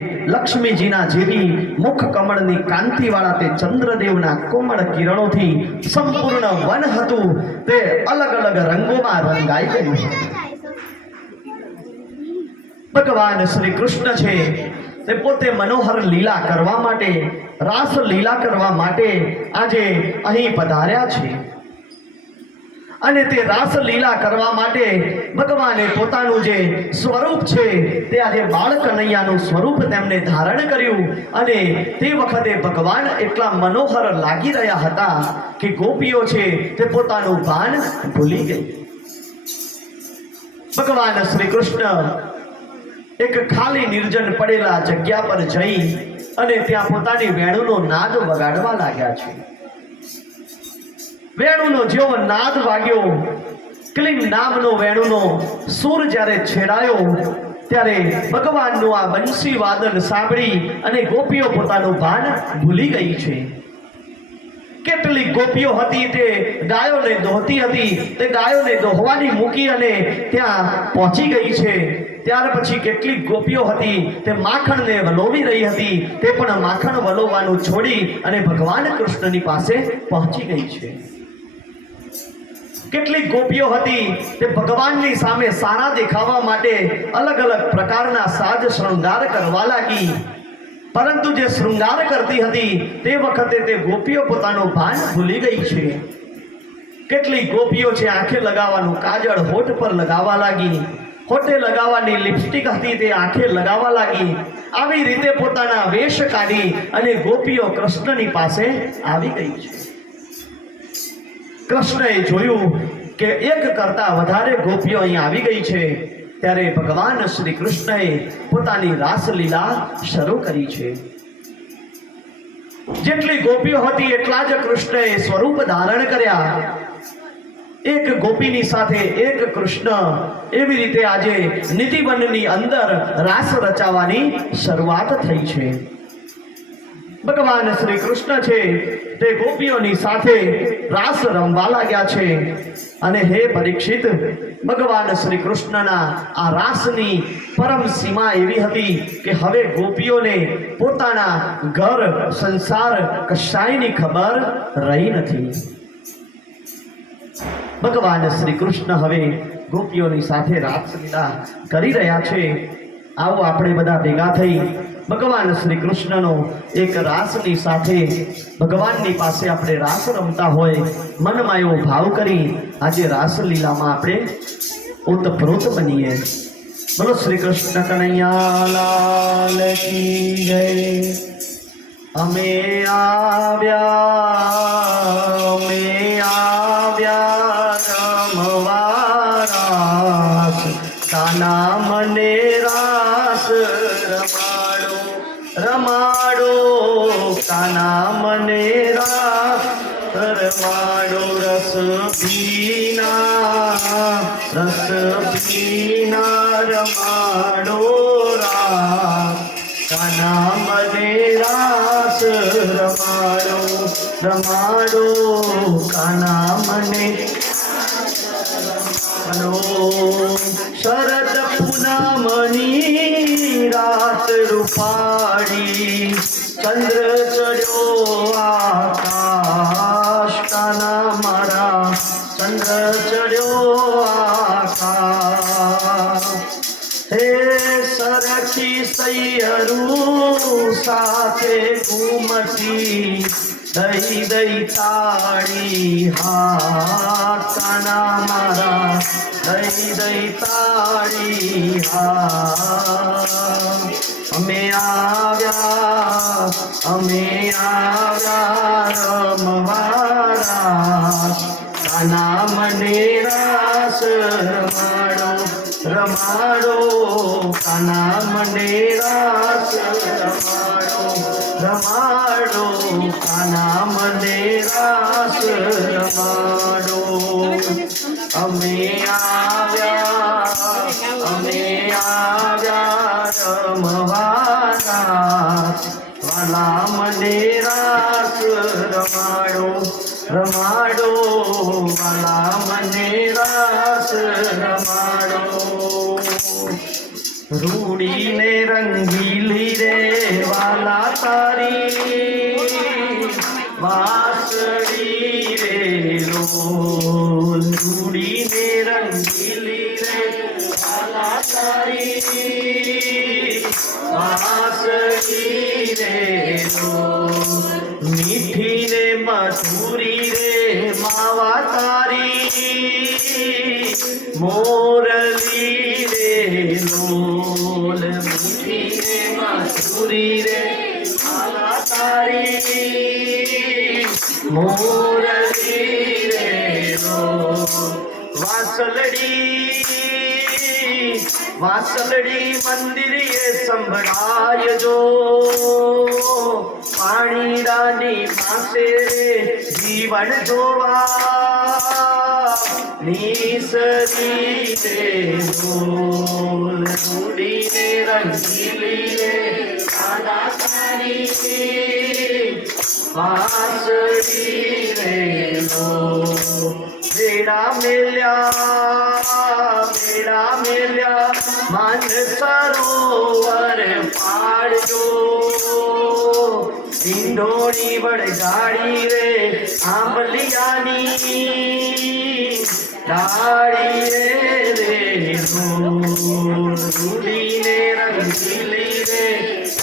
લક્ષ્મીજીના જેવી મુખ કમળની કાંતિવાળા તે ચંદ્રદેવના કોમળ કિરણોથી સંપૂર્ણ વન હતું તે અલગ અલગ રંગોમાં રંગાઈ ગયું. ભગવાન શ્રી કૃષ્ણ છે તે પોતે મનોહર લીલા કરવા માટે, રાસ લીલા કરવા માટે આજે અહીં પધાર્યા છે. અને તે રાસલીલા કરવા માટે ભગવાને પોતાનું જે સ્વરૂપ છે તે આજે બાળ કનૈયાનું સ્વરૂપ તેમને ધારણ કર્યું. અને તે વખતે ભગવાન એટલા મનોહર લાગી રહ્યા હતા કે ગોપીઓ છે તે પોતાનું ભાન ભૂલી ગઈ. ભગવાન શ્રી કૃષ્ણ એક ખાલી નિર્જન પડેલા જગ્યા પર જઈ અને ત્યાં પોતાની વેણુનો નાદ વગાડવા લાગ્યા છે. વેણુનો જેવો નાદ વાગ્યો, ક્લીમ નામનો વેણુનો સૂર જ્યારે છેડાયો ત્યારે ભગવાનનું આ બંસી વાદન સાંભળી અને ગોપીઓ પોતાનું ભાન ભૂલી ગઈ છે. કેટલીક ગોપીઓ હતી તે ગાયોને દોહતી હતી, તે ગાયોને દોહવાની મૂકી અને ત્યાં પહોંચી ગઈ છે. ત્યાર પછી કેટલીક ગોપીઓ હતી તે માખણને વલોવી રહી હતી, તે પણ માખણ વલોવાનું છોડી અને ભગવાન કૃષ્ણની પાસે પહોંચી ગઈ છે. કેટલીક ગોપીઓ હતી તે ભગવાનની સામે સારા દેખાવા માટે અલગ અલગ પ્રકારના સાજ શૃંગાર કરવા લાગી. પરંતુ જે શૃંગાર કરતી હતી તે વખતે તે ગોપીઓ પોતાનું ભાન ભૂલી ગઈ છે. કેટલીક ગોપીઓ છે આંખે લગાવવાનું કાજળ હોઠ પર લગાવવા લાગી, હોઠે લગાવવાની લિપસ્ટિક હતી તે આંખે લગાવવા લાગી. આવી રીતે પોતાના વેશ કાઢી અને ગોપીઓ કૃષ્ણની પાસે આવી ગઈ છે. કૃષ્ણએ જોયું કે એક કરતા વધારે ગોપીઓ અહીં આવી ગઈ છે. ત્યારે ભગવાન શ્રી કૃષ્ણએ પોતાની રાસલીલા શરૂ કરી છે. જેટલી ગોપીઓ હતી એટલા જ કૃષ્ણએ સ્વરૂપ ધારણ કર્યા. એક ગોપીની સાથે એક કૃષ્ણ, એવી રીતે આજે નિધિવનની અંદર રાસ રચાવાની શરૂઆત થઈ છે. ભગવાન શ્રી કૃષ્ણ છે તે ગોપીઓની સાથે રાસ રમવા લાગ્યા છે. અને હે પરીક્ષિત, ભગવાન શ્રી કૃષ્ણના આ રાસની પરમ સીમા એવી હતી કે હવે ગોપીઓને પોતાના ઘર સંસાર કશાયની ખબર રહી નથી. ભગવાન શ્રી કૃષ્ણ હવે ગોપીઓની સાથે રાસલીલા કરી રહ્યા છે. આવો આપણે બધા ભેગા થઈ ભગવાન શ્રી કૃષ્ણનો એક રાસની સાથે ભગવાનની પાસે આપણે રાસ રમતા હોય મનમાં એવો ભાવ કરી આજે રાસલીલામાં આપણે ઓતપ્રોત બનીએ. બોલો શ્રી કૃષ્ણ કનૈયા લાલ કી જય. અમે આવ્યા રમવા રાસ, કાના મને રાસ રમાડો, રમાડો કાના મને રાસ રમાડો. રસ પીના રમાડો રાસ, કાના મને રાસ રમાડો, રમાડો કાના મને. શરદ પૂનમની રાત રૂપાળી, ચંદ્ર ચડ્યો આકાશ, કાના મારા ચંદ્ર ચડ્યો આકાશ. હે સરખી સૈયરું સાથે ઘૂમતી, દઈ દઈ તાળી હાથ, કાના મારા દઈ દઈ તાળી હાથ. અમે આવ્યા રમવા રાસ, કાના મને રાસ રમાડો, રમાડો કાના મને રાસ રમાડો, રમાડો કાના મને રાસ રમાડો. અમે આવ્યા રમવા રાસ, વાલા મને રાસ રમાડો, રમાડો વાલા મને રાસ રમાડો. રૂડીને રંગીલી રે તારી વાસળી રે લોલ રૂડીને રંગીલી રે વાલા તારી વાસળી રે લોલ મીઠી ને મધુરી રે માવા તારી મોરલી રે લોલ મીઠી ને મધુરી રે માવા તારી મોરલી રે લોલ વાસલડી મંદિરે સંભળાય જો પાણીડાની પાસે જીવન જોવા નીસરી રે બોલ રૂડીને રંગીલી રે આલા તારી વાસળી રે લો બેડા મેલ્યા મન સરોવર પાડજો ઢીંઢોળી વળગાડી રે આંબલિયાની ડાળી રે રૂડીને રંગીલી રે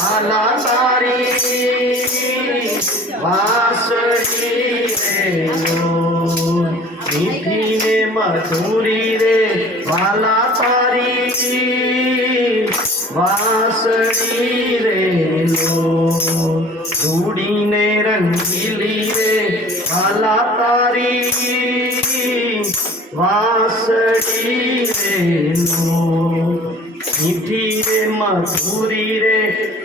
આલા તારી વાસળી રે મીઠી ને મધુરી રે વાલા તારી વાસળી રે રૂડીને રંગીલી રે વાલા તારી વાસળી રે મીઠી રે મધુરી રે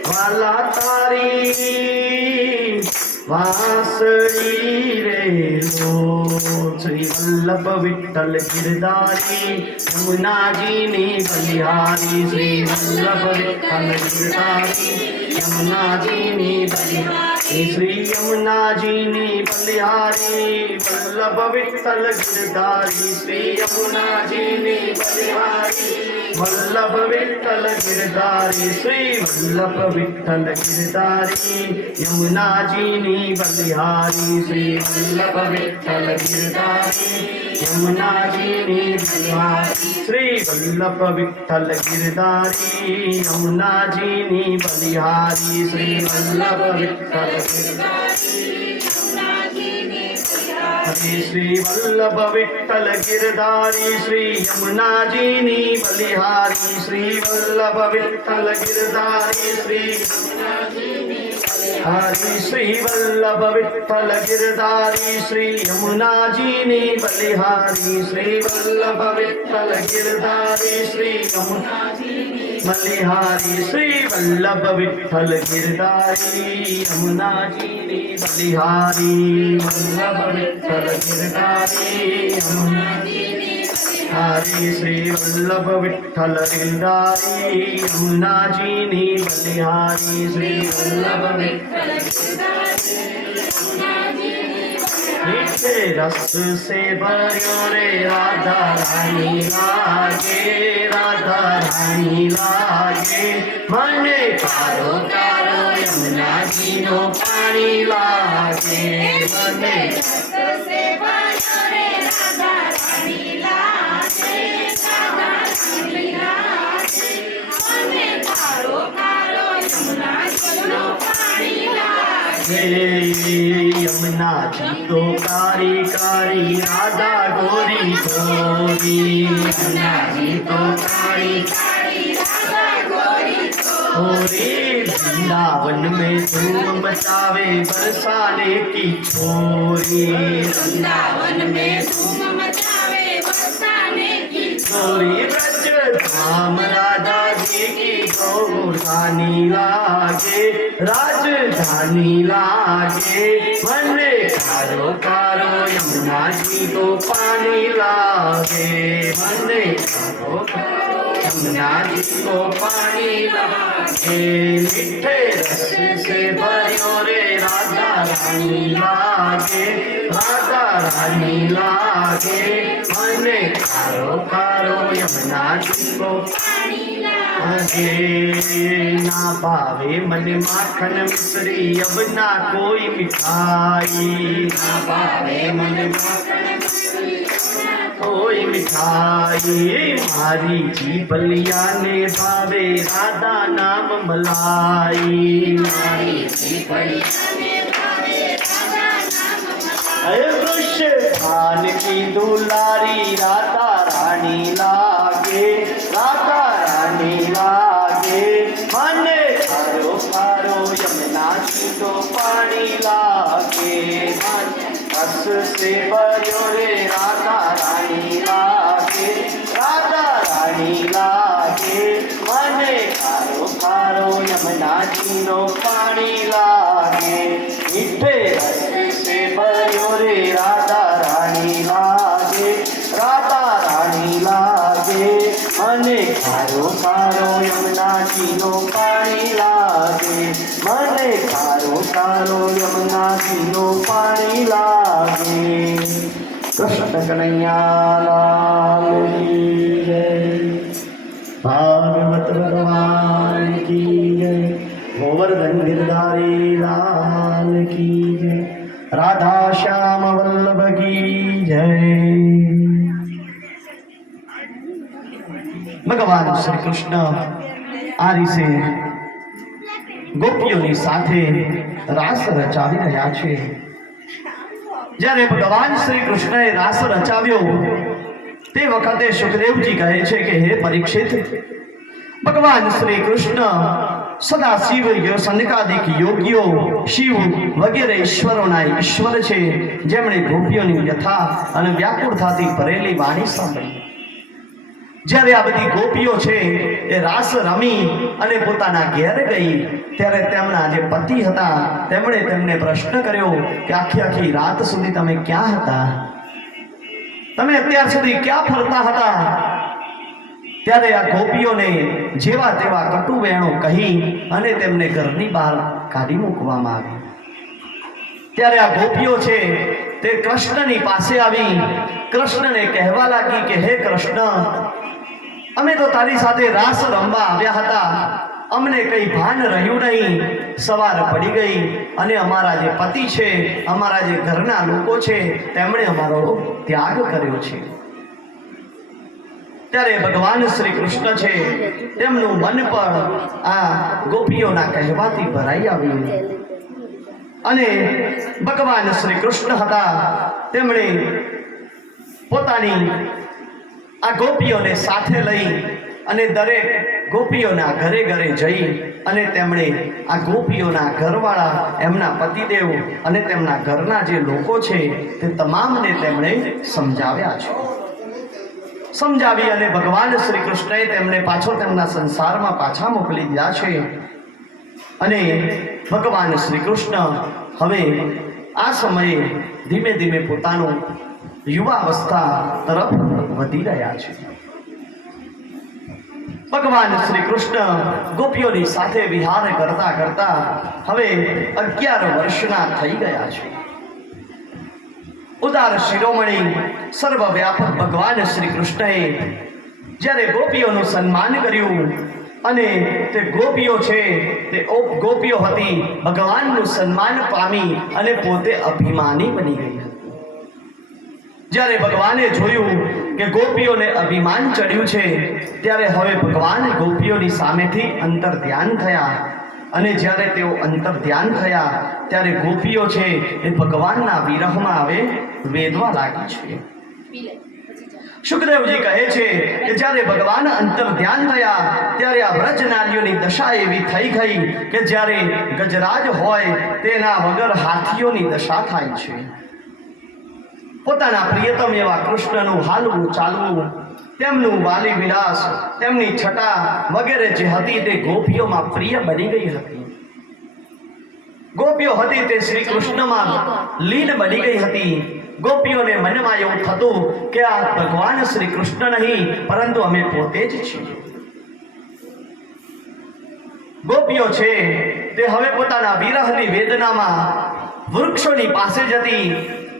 વાલા તારી વાસળી રે શ્રી વલ્લભ વિઠ્ઠલ ગિરધારી યમુનાજીની બલિહારી શ્રી વલ્લભ વિઠ્ઠલ ગિરધારી યમુનાજીની બલિહારી શ્રી યમુનાજીની બલિહારી વલ્લભ વિઠ્ઠલ ગિરધારી શ્રી યમુનાજીની બલિહારી વલ્લભ વિઠ્ઠલ ગિરધારી શ્રી વલ્લભ વિઠ્ઠલ ગિરધારી યમુનાજીની બલિહારી શ્રી વલ્લભ વિઠ્ઠલ ગિરધારી યમુનાજીની બલિહારી શ્રી વલ્લભ વિઠ્ઠલ ગિરધારી યમુનાજીની બલિહારી શ્રી વલ્લભ વિઠ્ઠલ ગિરધારી હરે શ્રી વલ્લભ વિઠ્ઠલ ગિરધારી શ્રી યમુનાજીની બલિહારી શ્રી વલ્લભ વિઠ્ઠલ ગિરધારી શ્રી હરે શ્રી વલ્લભ વિઠ્ઠલ ગિરધારી શ્રી યમુનાજીની બલિહારી શ્રી વલ્લભ વિઠ્ઠલ ગિરધારી શ્રી યમુનાજીની બલિહારી શ્રી વલ્લભ વિઠ્ઠલ ગિરધારી યમુનાજીની બલિહારી વલ્લભ વિઠ્ઠલ ગિરધારી યમુનાજીની હરે શ્રી વલ્લભ વિઠ્ઠલ ગિરધારી યમુનાજીની બલિહારી શ્રી વલ્લભ વિઠ્ઠલ मीठे रस से भरियो रे राधा रानी लागे मने कारो कारो यमुना जी नो पानी लागे मने रस से भरियो रे राधा रानी लागे मने कारो कारो यमुना जी नो पानी लागे यमुना जी तो कारी कारी राधा गोरी गोरी यमुना जी तो कारी कारी राधा गोरी गोरी वृंदावन में धूम मचावे बरसाने की छोरी वृंदावन में धूम मचावे बरसाने की छोरी ब्रज धाम राधा जी की गौरानी लागे राजधानी लागे मने कारो कारो यमुना जी को पानी लागे मने कारो कारो यमुना जी को पानी लागे मीठे रस से भरियो रे राधा रानी लागे मने कारो कारो यमुना जी को पानी लागे ना पावे मन माखन मिश्री अब ना कोई मिठाई ना पावे मन माखन मिश्री कोई मिठाई मारी जीवलिया ने भावे राधा नाम मलाई मारी जीवलिया ने भावे राधा नाम मलाई अरे वृक्ष भान की दुलारी राधा रानी लागे राधा रानी लागे माने खारो खारो यमुना की तो पानी लागे मन रस से भरो रे राधा रानी लागे राधा रानी लागे माने खारो खारो यमुना जी नो पानी लागे मीठे रस से भरो रे राधा रानी लागे राधा रानी लागे મને ખારો ખારો યમુનાજીનો પાણી લાગે મને ખારો ખારો યમુનાજીનો પાણી લાગે કૃષ્ણ કનૈયા લાલ की जय भागवत भगवान की जय गोवर्धन गिरधारी लाल की जय राधा श्याम वल्लभ की जय ભગવાન શ્રી કૃષ્ણ આ રીતે ગોપીઓની સાથે રાસ રચાવી રહ્યા છે જ્યારે ભગવાન શ્રી કૃષ્ણએ રાસ રચાવ્યો તે વખતે સુખદેવજી કહે છે કે હે પરીક્ષિત ભગવાન શ્રી કૃષ્ણ સદા શિવ સનકાદિક યોગીઓ શિવ વગેરે ઈશ્વરોના ઈશ્વર છે જેમણે ગોપીઓની વ્યથા અને વ્યાકુળતાથી ભરેલી વાણી સાંભળી જ્યારે આ બધી ગોપીઓ છે એ રાસ રમી અને પોતાના ઘેર ગઈ ત્યારે તેમના જે પતિ હતા તેમણે તેમને પ્રશ્ન કર્યો કે આખી આખી રાત સુધી તમે ક્યાં હતા તમે અત્યાર સુધી ક્યાં ફરતા હતા ત્યારે આ ગોપીઓને જેવા તેવા કટુ વેણો કહી અને તેમને ઘરની બહાર કાઢી મૂકવામાં આવી ત્યારે આ ગોપીઓ છે તે કૃષ્ણની પાસે આવી કૃષ્ણને કહેવા લાગી કે હે કૃષ્ણ અમે તો તારી સાથે રાસ રમવા આવ્યા હતા અમને કંઈ ભાન રહ્યું નહીં સવાર પડી ગઈ અને અમારા જે પતિ છે અમારા જે ઘરના લોકો છે તેમણે અમારો ત્યાગ કર્યો છે ત્યારે ભગવાન શ્રી કૃષ્ણ છે તેમનું મન પણ આ ગોપીઓના કહેવાથી ભરાઈ આવ્યું અને ભગવાન શ્રી કૃષ્ણ હતા તેમણે પોતાની આ ગોપીઓને સાથે લઈ અને દરેક ગોપીઓના ઘરે ઘરે જઈ અને તેમણે આ ગોપીઓના ઘરવાળા એમના પતિદેવ અને તેમના ઘરના જે લોકો છે તે તમામને તેમણે સમજાવ્યા છે સમજાવી અને ભગવાન શ્રી કૃષ્ણએ તેમને પાછો તેમના સંસારમાં પાછા મોકલી દીધા છે અને ભગવાન શ્રી કૃષ્ણ હવે આ સમયે ધીમે ધીમે પોતાનું યુવાવસ્થા તરફ વધી રહ્યા છે ભગવાન શ્રી કૃષ્ણ ગોપીઓની સાથે વિહાર કરતા કરતા હવે 11 વર્ષના થઈ ગયા છે ઉદાર શિરોમણી સર્વવ્યાપક ભગવાન શ્રી કૃષ્ણએ જ્યારે ગોપીઓનું સન્માન કર્યું અને તે ગોપીઓ છે તે ગોપીઓ હતી ભગવાનનું સન્માન પામી અને પોતે અભિમાની બની ગઈ હતી જ્યારે ભગવાને જોયું કે ગોપીઓને અભિમાન ચડ્યું છે ત્યારે હવે ભગવાન ગોપીઓની સામેથી અંતર ધ્યાન થયા અને જ્યારે તેઓ અંતર ધ્યાન થયા ત્યારે ગોપીઓ છે એ ભગવાનના વિરહમાં હવે વેદવા લાગી છે સુખદેવજી કહે છે કે જ્યારે ભગવાન અંતર ધ્યાન થયા ત્યારે આ વ્રજ નારીઓની દશા એવી થઈ ગઈ કે જ્યારે ગજરાજ હોય તેના વગર હાથીઓની દશા થાય છે પોતાના પ્રિયતમ એવા કૃષ્ણનું હાલવું ચાલવું તેમનું વાલી વિલાસ તેમની છટા વગેરે જે હતી તે ગોપીઓમાં પ્રિય બની ગઈ હતી ગોપીઓ હતી તે શ્રી કૃષ્ણમાં લીન બની ગઈ હતી ગોપીઓને મનમાં એવું થતું કે આ ભગવાન શ્રી કૃષ્ણ નહીં પરંતુ અમે પોતે જ છીએ ગોપીઓ છે તે હવે પોતાના વિરહની વેદનામાં વૃક્ષોની પાસે જતી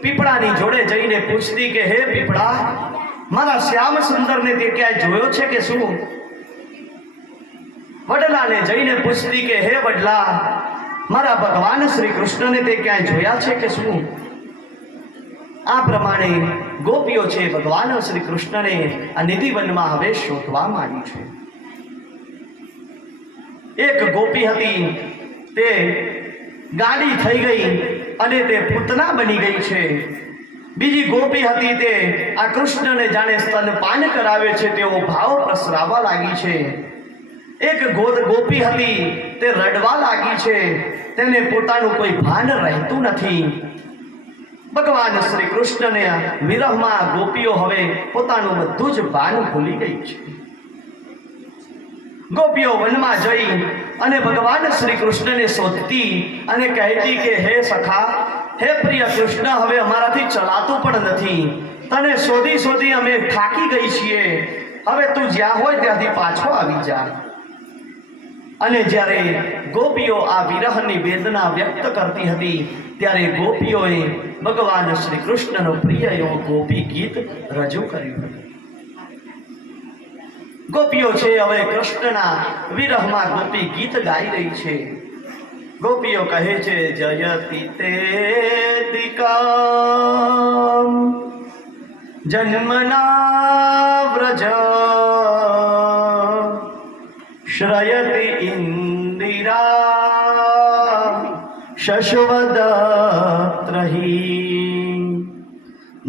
પીપળાની જોડે જઈને પૂછતી કે હે પીપળા મારા શ્યામ સુંદરને તે ક્યાંય જોયો છે કે શું વડલાને જઈને પૂછતી કે હે વડલા, મારા ભગવાન શ્રી કૃષ્ણને તે ક્યાંય જોયા છે કે શું? આ પ્રમાણે ગોપીઓ છે ભગવાન શ્રી કૃષ્ણને આ નિધિવનમાં હવે શોધવા માંડી છે. એક ગોપી હતી તે ગાડી થઈ ગઈ અને તે પૂતના બની ગઈ છે. બીજી ગોપી હતી તે આ કૃષ્ણને જાણે સ્તનપાન કરાવે છે તેવો ભાવ પ્રસરાવા લાગી છે. એક ગોપી હતી તે રડવા લાગી છે, તેને પોતાનું કોઈ ભાન રહેતું નથી. ભગવાન શ્રી કૃષ્ણને વિરહમાં ગોપીઓ હવે પોતાનું બધું જ ભાન ભૂલી ગઈ છે. ગોપીઓ વનમાં જઈ અને ભગવાન શ્રી કૃષ્ણને શોધતી અને કહેતી કે હે સખા, હે પ્રિય કૃષ્ણ, હવે અમારાથી ચલાતું પણ નથી. તને શોધી શોધી અમે થાકી ગઈ છીએ. હવે તું જ્યાં હોય ત્યાંથી પાછો આવી જા. અને જ્યારે ગોપીઓ આ વિરહની વેદના વ્યક્ત કરતી હતી ત્યારે ગોપીઓએ ભગવાન શ્રી કૃષ્ણનો પ્રિય એવો ગોપી ગીત રજૂ કર્યું હતું. ગોપીઓ છે હવે કૃષ્ણના વિરહમાં ગોપી ગીત ગાઈ રહી છે. ગોપીઓ કહે છે જયતિ તે દિકા જન્મના વ્રજ શ્રયતિ ઇન્દિરા શશ્વદત્રહી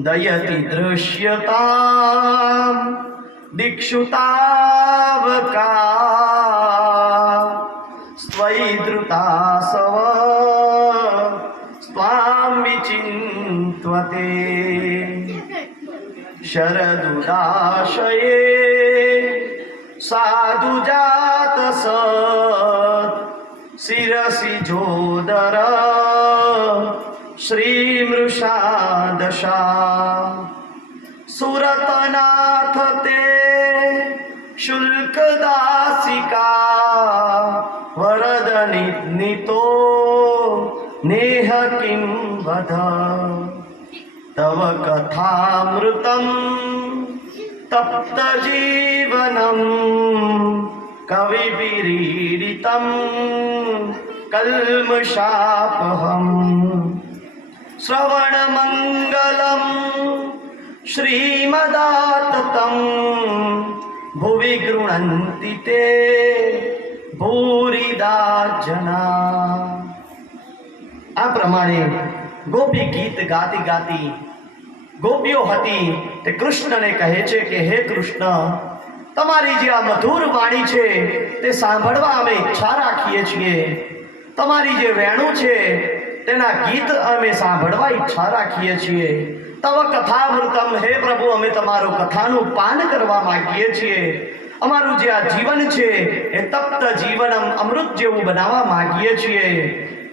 દયતિ દૃશ્યતા દીક્ષુતાવકા સ્વૈ ધૃતાસવ સ્વામ વિચિન્ત્વતે શરદુદાશયે સાધુ જાત સત શિરસી જોદર શ્રી મૃષા દશા સુરતનાથ તે શુલ્કદાસિકા વરદ નિતો નેહ કિં વધ તવ કથામૃતમ તપ્ત જીવનમ કવિવિરીડિતમ કલ્મષાપહમ શ્રવણ મંગલમ શ્રીમદાતતમ ભુવિ ગૃણંતિ તે ભૂરિદા જના. આ પ્રમાણે ગોપી ગીત ગાતી ગાતી ગોપીઓ હતી તે કૃષ્ણને કહે છે કે હે કૃષ્ણ, તમારી જે આ મધુર વાણી છે તે સાંભળવા અમે ઈચ્છા રાખીએ છીએ. તમારી જે વેણું છે તેના ગીત અમે સાંભળવા ઈચ્છા રાખીએ છીએ. તવ કથામૃતમ, હે પ્રભુ, અમે તમારું કથાનું પાન કરવા માંગીએ છીએ. અમારું જે આ જીવન છે એ તપ્ત જીવનમ, અમૃત જેવું બનાવવા માંગીએ છીએ.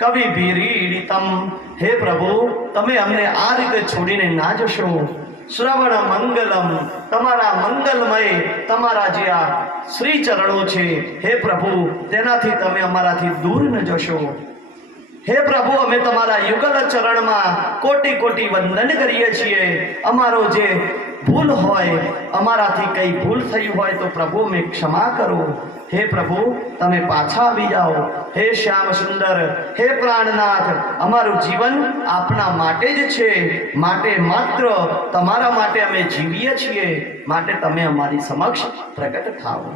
કવિ ભીરીડિતમ, હે પ્રભુ, તમે અમને આ રીતે છોડીને ના જશો. શ્રવણ મંગલમ, તમારા મંગલમય તમારા જે આ શ્રી ચરણો છે હે પ્રભુ, તેનાથી તમે અમારાથી દૂર ન જશો. હે પ્રભુ, અમે તમારા યુગલ ચરણમાં કોટી કોટી વંદન કરીએ છીએ. અમારો જે ભૂલ હોય, અમારાથી કઈ ભૂલ થઈ હોય તો પ્રભુ મેં ક્ષમા કરો. હે પ્રભુ, તમે પાછા આવી જાઓ. હે શ્યામ સુંદર, હે પ્રાણનાથ, અમારું જીવન આપના માટે જ છે. માટે માત્ર તમારા માટે અમે જીવીએ છીએ. માટે તમે અમારી સમક્ષ પ્રગટ થાઓ.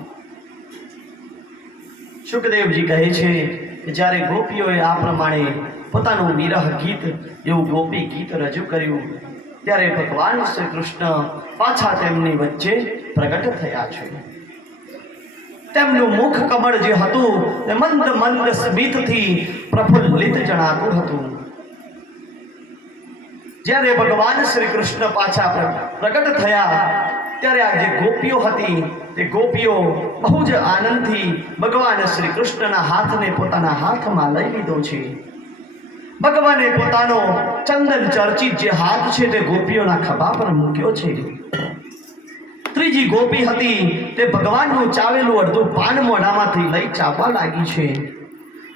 સુખદેવજી કહે છે કે જ્યારે ગોપીઓએ આ પ્રમાણે પોતાનું વિરહ ગીત એવું ગોપી ગીત રજૂ કર્યું ત્યારે ભગવાન શ્રી કૃષ્ણ પાછા તેમની વચ્ચે પ્રગટ થયા છે. તેમનું મુખ કમળ જે હતું તે મંદ મંદ સ્મિતથી પ્રફુલ્લિત જણાતું હતું. જ્યારે ભગવાન શ્રી કૃષ્ણ પાછા પ્રગટ થયા ત્યારે આ જે ગોપીઓ હતી તે ગોપીઓ બહુ જ આનંદથી ભગવાન શ્રી કૃષ્ણના હાથને પોતાના હાથમાં લઈ લીધો છે. ભગવાને પોતાનો ચંદન ચર્ચિત જે હાથ છે તે ગોપીઓના ખભા પર મૂક્યો છે. ત્રીજી ગોપી હતી તે ભગવાનનું ચાવેલું અડધું પાન મોઢામાંથી લઈ ચાવવા લાગી છે.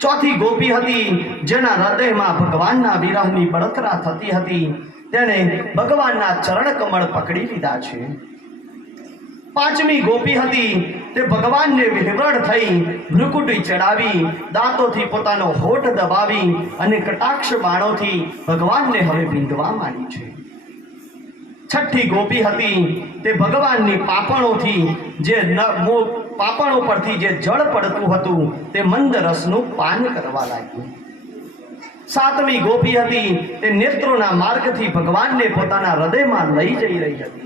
ચોથી ગોપી હતી જેના હૃદયમાં ભગવાનના વિરહની બળતરા થતી હતી, તેણે ભગવાનના ચરણ કમળ પકડી લીધા છે. પાંચમી ગોપી હતી તે ભગવાનને વિહવળ થઈ ભ્રુકુટી ચડાવી દાંતોથી પોતાનો હોઠ દબાવી અને કટાક્ષ બાણોથી ભગવાનને હવે બીંધવા માંડી છે. છઠ્ઠી ગોપી હતી તે ભગવાનની પાપણોથી જે પાપણો પરથી જે જળ પડતું હતું તે મંદ રસનું પાન કરવા લાગી. સાતમી ગોપી હતી તે નેત્રોના માર્ગથી ભગવાનને પોતાના હૃદયમાં લઈ જઈ રહી હતી.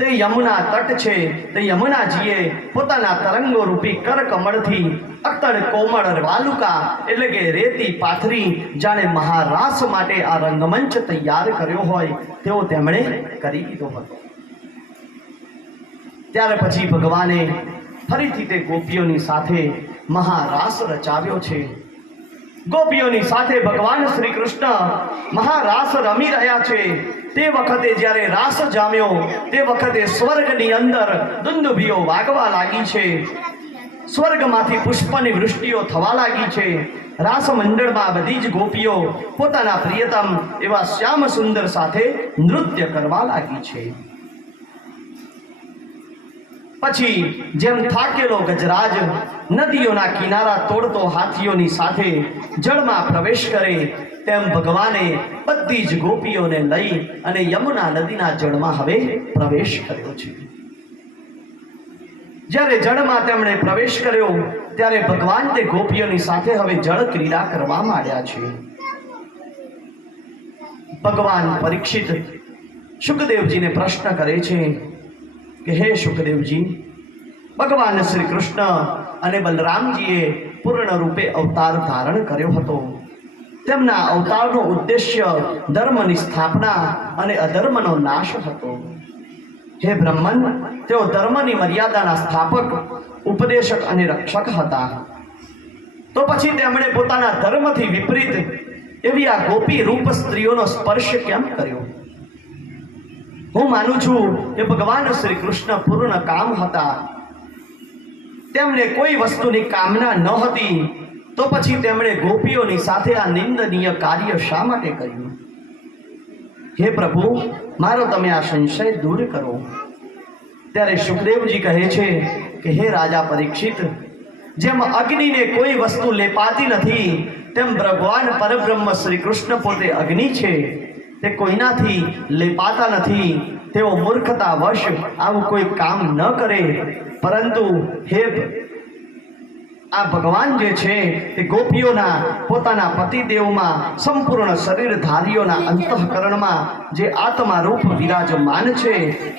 તે યમુના તટ છે. તે યમુનાજીએ પોતાના તરંગો રૂપી કર કમળથી અક્તડ કોમળ વાલુકા એટલે કે રેતી પાથરી જાણે મહારાસ માટે આ રંગમંચ તૈયાર કર્યો હોય તેવો તેમણે કરી દીધો હતો. ત્યાર પછી ભગવાને ફરીથી તે ગોપીઓની સાથે મહારાસ રચાવ્યો છે. ગોપીઓની સાથે ભગવાન શ્રી કૃષ્ણ મહારાસ રમી રહ્યા છે. તે વખતે જ્યારે રાસ જામ્યો તે વખતે સ્વર્ગની અંદર દુંદુભીઓ વાગવા લાગી છે. સ્વર્ગમાંથી પુષ્પની વૃષ્ટિઓ થવા લાગી છે. રાસ મંડળમાં બધી જ ગોપીઓ પોતાના પ્રિયતમ એવા શ્યામ સુંદર સાથે નૃત્ય કરવા લાગી છે. પછી જેમ થાકેલો ગજરાજ નદીઓના કિનારા તોડતો હાથીઓની સાથે જળમાં પ્રવેશ કરે તેમ ભગવાને બધી જ ગોપીઓને લઈ અને યમુના નદીના જળમાં હવે પ્રવેશ કર્યો છે. જ્યારે જળમાં તેમણે પ્રવેશ કર્યો ત્યારે ભગવાન તે ગોપીઓની સાથે હવે જળ ક્રીડા કરવા માંડ્યા છે. ભગવાન પરીક્ષિત શુકદેવજીને પ્રશ્ન કરે છે કે હે શુકદેવજી, ભગવાન શ્રી કૃષ્ણ અને બલરામજીએ પૂર્ણ રૂપે અવતાર ધારણ કર્યો હતો. તેમના અવતારનો ઉદ્દેશ્ય ધર્મની સ્થાપના અને અધર્મનો નાશ હતો. હે બ્રહ્મન, તેઓ ધર્મની મર્યાદાના સ્થાપક, ઉપદેશક અને રક્ષક હતા. તો પછી તેમણે પોતાના ધર્મથી વિપરીત એવી આ ગોપી રૂપ સ્ત્રીઓનો સ્પર્શ કેમ કર્યો? હું માનું છું કે ભગવાન શ્રી કૃષ્ણ પૂર્ણ કામ હતા. તેમને કોઈ વસ્તુની કામના ન હતી. તો પછી તેમણે ગોપીઓની સાથે આ નિંદનીય કાર્ય શા માટે કર્યું? હે પ્રભુ, મારો તમે આ સંશય દૂર કરો. ત્યારે સુખદેવજી કહે છે કે હે રાજા પરીક્ષિત, જેમ અગ્નિને કોઈ વસ્તુ લેપાતી નથી તેમ ભગવાન પરબ્રહ્મ શ્રી કૃષ્ણ પોતે અગ્નિ છે. તે કોઈનાથી લેપાતા નથી. તેઓ મૂર્ખતા વશ આવું કોઈ કામ ન કરે. પરંતુ હે આ ભગવાન જે છે તે ગોપીઓના પોતાના પતિદેવમાં સંપૂર્ણ શરીરધારીઓના અંતઃકરણમાં જે આત્મા રૂપ વિરાજમાન છે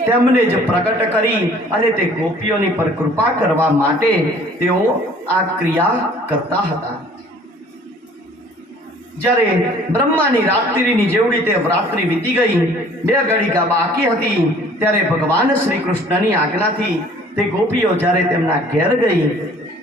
તેમને જ પ્રગટ કરી અને તે ગોપીઓની પર કૃપા કરવા માટે તેઓ આ ક્રિયા કરતા હતા. જ્યારે બ્રહ્માની રાત્રિની જેવડી તે રાત્રિ વીતી ગઈ, 2 ઘડીકા બાકી હતી, ત્યારે ભગવાન શ્રી કૃષ્ણની આજ્ઞાથી તે ગોપીઓ જ્યારે તેમના ઘેર ગઈ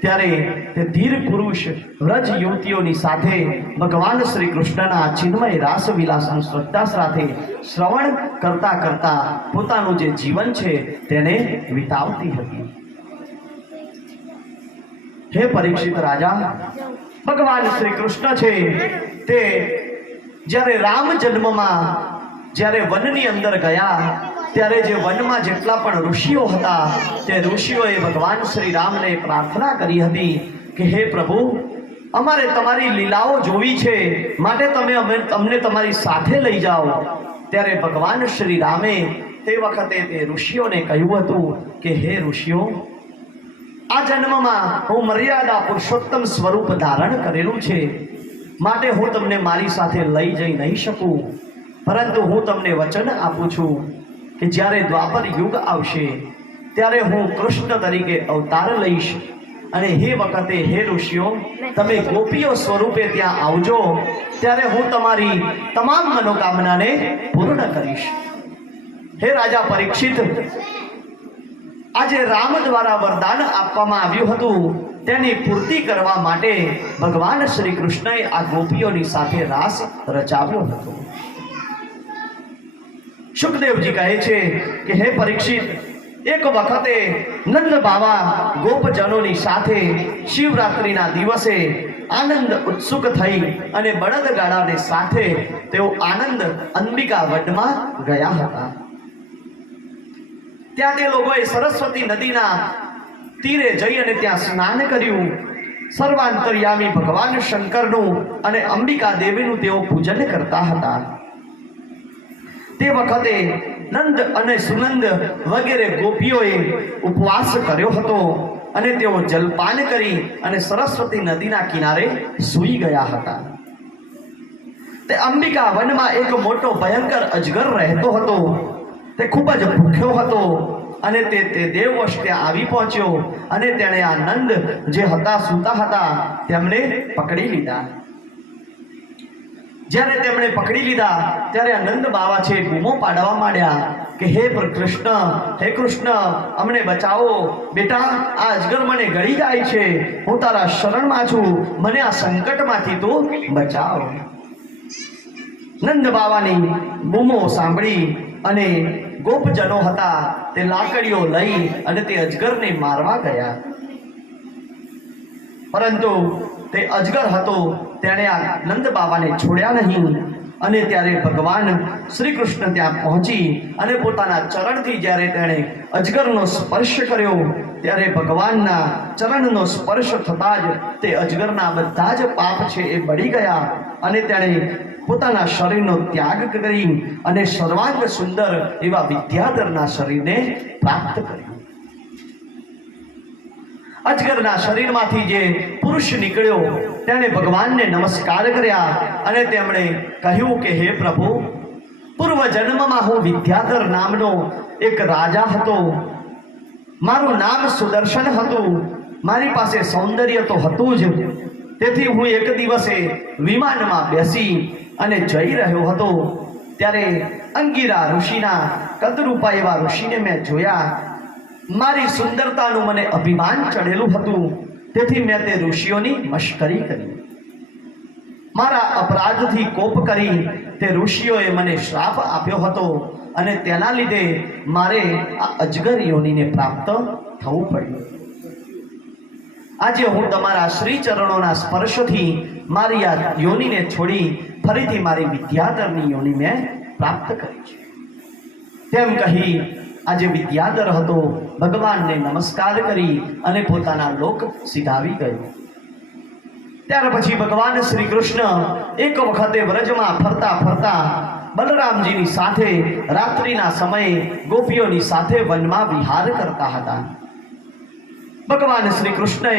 ત્યારે તે ધીર પુરુષ વ્રજ યુવતીઓની સાથે ભગવાન શ્રી કૃષ્ણના ચિન્મય રાસવિલાસનું શ્રદ્ધા સાથે શ્રવણ કરતા કરતા પોતાનું જે જીવન છે તેને વિતાવતી હતી. હે પરીક્ષિત રાજા, ભગવાન શ્રી કૃષ્ણ છે તે જ્યારે રામ જન્મમાં જ્યારે વનની અંદર ગયા ત્યારે જે વનમાં જેટલા પણ ઋષિઓ હતા તે ઋષિઓએ ભગવાન શ્રી રામને પ્રાર્થના કરી હતી કે હે પ્રભુ, અમારે તમારી લીલાઓ જોવી છે, માટે તમે અમને તમારી સાથે લઈ જાઓ. ત્યારે ભગવાન શ્રી રામે તે વખતે તે ઋષિઓને કહ્યું હતું કે હે ઋષિઓ, આ જન્મમાં હું મર્યાદા પુરુષોત્તમ સ્વરૂપ ધારણ કરેલું છે, માટે હું તમને મારી સાથે લઈ જઈ નહીં શકું. પરંતુ હું તમને વચન આપું છું કે જ્યારે દ્વાપર યુગ આવશે ત્યારે હું કૃષ્ણ તરીકે અવતાર લઈશ અને હે વખતે હે ઋષિઓ, તમે ગોપીઓ સ્વરૂપે ત્યાં આવજો, ત્યારે હું તમારી તમામ મનોકામનાને પૂર્ણ કરીશ. હે રાજા પરીક્ષિત, આજે રામ દ્વારા વરદાન આપવામાં આવ્યું હતું તેની પૂર્તિ કરવા માટે ભગવાન શ્રી કૃષ્ણએ આ ગોપીઓની સાથે રાસ રચાવ્યો હતો. સુખદેવજી કહે છે કે હે પરીક્ષિત, એક વખતે નંદ બાવા ગોપજનોની સાથે શિવરાત્રિના દિવસે આનંદ ઉત્સુક થઈ અને બળદગાડાને સાથે તેઓ આનંદ અંબિકા વડમાં ગયા હતા. ત્યાં તે લોકોએ સરસ્વતી નદીના તીરે જઈ અને ત્યાં સ્નાન કર્યું. સર્વાંતર્યામી ભગવાન શંકરનું અને અંબિકા દેવીનું તેઓ પૂજન કરતા હતા. તે વખતે નંદ અને સુનંદ વગેરે ગોપીઓએ ઉપવાસ કર્યો હતો અને તેઓ જલપાન કરી અને સરસ્વતી નદીના કિનારે સૂઈ ગયા હતા. તે અંબિકા વનમાં એક મોટો ભયંકર અજગર રહેતો હતો. તે ખૂબ જ ભૂખ્યો હતો અને તે દેવવશ ત્યાં આવી પહોંચ્યો અને તેણે આ નંદ જે હતા સૂતા હતા તેમને પકડી લીધા. જ્યારે તેમણે પકડી લીધા ત્યારે આ નંદ બાવા છે બૂમો પાડવા માંડ્યા કે હે કૃષ્ણ અમને બચાવો. બેટા, આ અજગર મને ગળી જાય છે. હું તારા શરણમાં છું. મને આ સંકટમાંથી તું બચાવ. નંદ બાવાની બૂમો સાંભળી અને ગોપજનો હતા તે લાકડીઓ લઈ અને તે અજગરને મારવા ગયા. પરંતુ તે અજગર હતો તેણે આ નંદ બાવાને છોડ્યા નહીં. અને ત્યારે ભગવાન શ્રી કૃષ્ણ ત્યાં પહોંચી અને પોતાના ચરણથી જ્યારે તેણે અજગરનો સ્પર્શ કર્યો ત્યારે ભગવાનના ચરણનો સ્પર્શ થતાં જ તે અજગરના બધા જ પાપ છે એ બળી ગયા અને તેણે પોતાના શરીરનો ત્યાગ કરી અને સર્વાંગ સુંદર એવા વિદ્યાધરના શરીરને પ્રાપ્ત કર્યું. અજગરના શરીરમાંથી જે પુરુષ નીકળ્યો તેણે ભગવાનને નમસ્કાર કર્યા અને તેમણે કહ્યું કે હે પ્રભુ, પૂર્વ જન્મમાં હું વિદ્યાધર નામનો એક રાજા હતો. મારું નામ સુદર્શન હતું. મારી પાસે સૌંદર્ય તો હતું જ. તેથી હું એક દિવસે વિમાનમાં બેસી અને જઈ રહ્યો હતો ત્યારે અંગીરા ઋષિના કદરૂપા એવા ઋષિને મેં જોયા. મારી સુંદરતાનું મને અભિમાન ચડેલું હતું. તેથી મેં તે ઋષિઓની મશ્કરી કરી. મારા અપરાધથી કોપ કરી તે ઋષિઓએ મને શ્રાપ આપ્યો હતો અને તેના લીધે મારે આ અજગર યોનિને પ્રાપ્ત થવું પડ્યું. આજે હું તમારા શ્રી ચરણોના સ્પર્શથી મારી આ યોનિને છોડી ફરીથી મારી વિદ્યાધરની યોનિ મેં પ્રાપ્ત કરી છે. તેમ કહી આજે વિદ્યાધર હતો ભગવાનને નમસ્કાર કરી અને પોતાના લોક સીધાવી ગયો. ત્યાર પછી ભગવાન શ્રી કૃષ્ણ એક વખતે વ્રજમાં ફરતા ફરતા બલરામજીની સાથે રાત્રિના સમયે ગોપીઓની સાથે વનમાં વિહાર કરતા હતા. ભગવાન શ્રી કૃષ્ણએ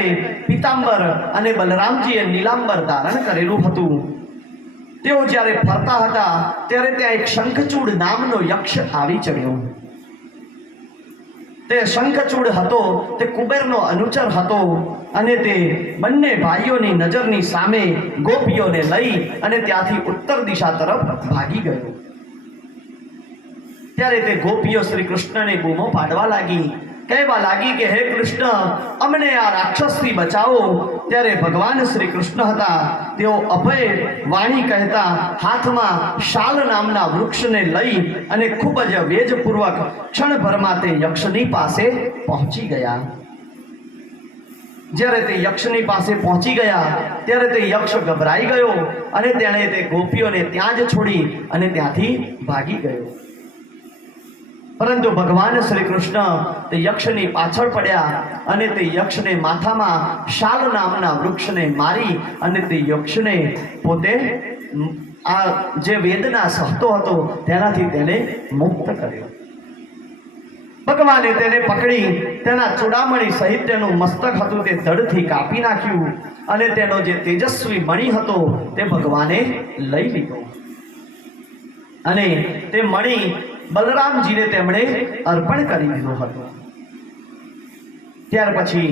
પીતાંબર અને બલરામજીએ નીલાંબર ધારણ કરેલું હતું. તેઓ જ્યારે ફરતા હતા ત્યારે ત્યાં એક શંખચૂડ નામનો યક્ષ આવી ચડ્યો. તે શંખચૂડ હતો તે કુબેરનો અનુચર હતો અને તે બંને ભાઈઓની નજરની સામે ગોપીઓને લઈ અને ત્યાંથી ઉત્તર દિશા તરફ ભાગી ગયો. ત્યારે તે ગોપીઓ શ્રી કૃષ્ણને બૂમો પાડવા લાગી, કહેવા લાગી કે હે કૃષ્ણ, અમને આ રાક્ષસથી બચાવો. ત્યારે ભગવાન શ્રી કૃષ્ણ હતા તેઓ અભય વાણી કહેતા હાથમાં શાલ નામના વૃક્ષને લઈ અને ખૂબ જ વેજપૂર્વક ક્ષણભરમાં તે યક્ષની પાસે પહોંચી ગયા. જ્યારે તે યક્ષની પાસે પહોંચી ગયા ત્યારે તે યક્ષ ગભરાઈ ગયો અને તેણે તે ગોપીઓને ત્યાં જ છોડી અને ત્યાંથી ભાગી ગયો. પરંતુ ભગવાન શ્રી કૃષ્ણ તે યક્ષની પાછળ પડ્યા અને તે યક્ષને માથામાં શાલ નામના વૃક્ષને મારી અને તે યક્ષને પોતે આ જે વેદના સહતો હતો તેનાથી તેને મુક્ત કર્યો. ભગવાને તેને પકડી તેના ચૂડામણી સહિત તેનું મસ્તક હતું તે ધડથી કાપી નાખ્યું અને તેનો જે તેજસ્વી મણિ હતો તે ભગવાને લઈ લીધો અને તે મણિ બલરામજીને તેમણે અર્પણ કરી દીધો હતો. ત્યાર પછી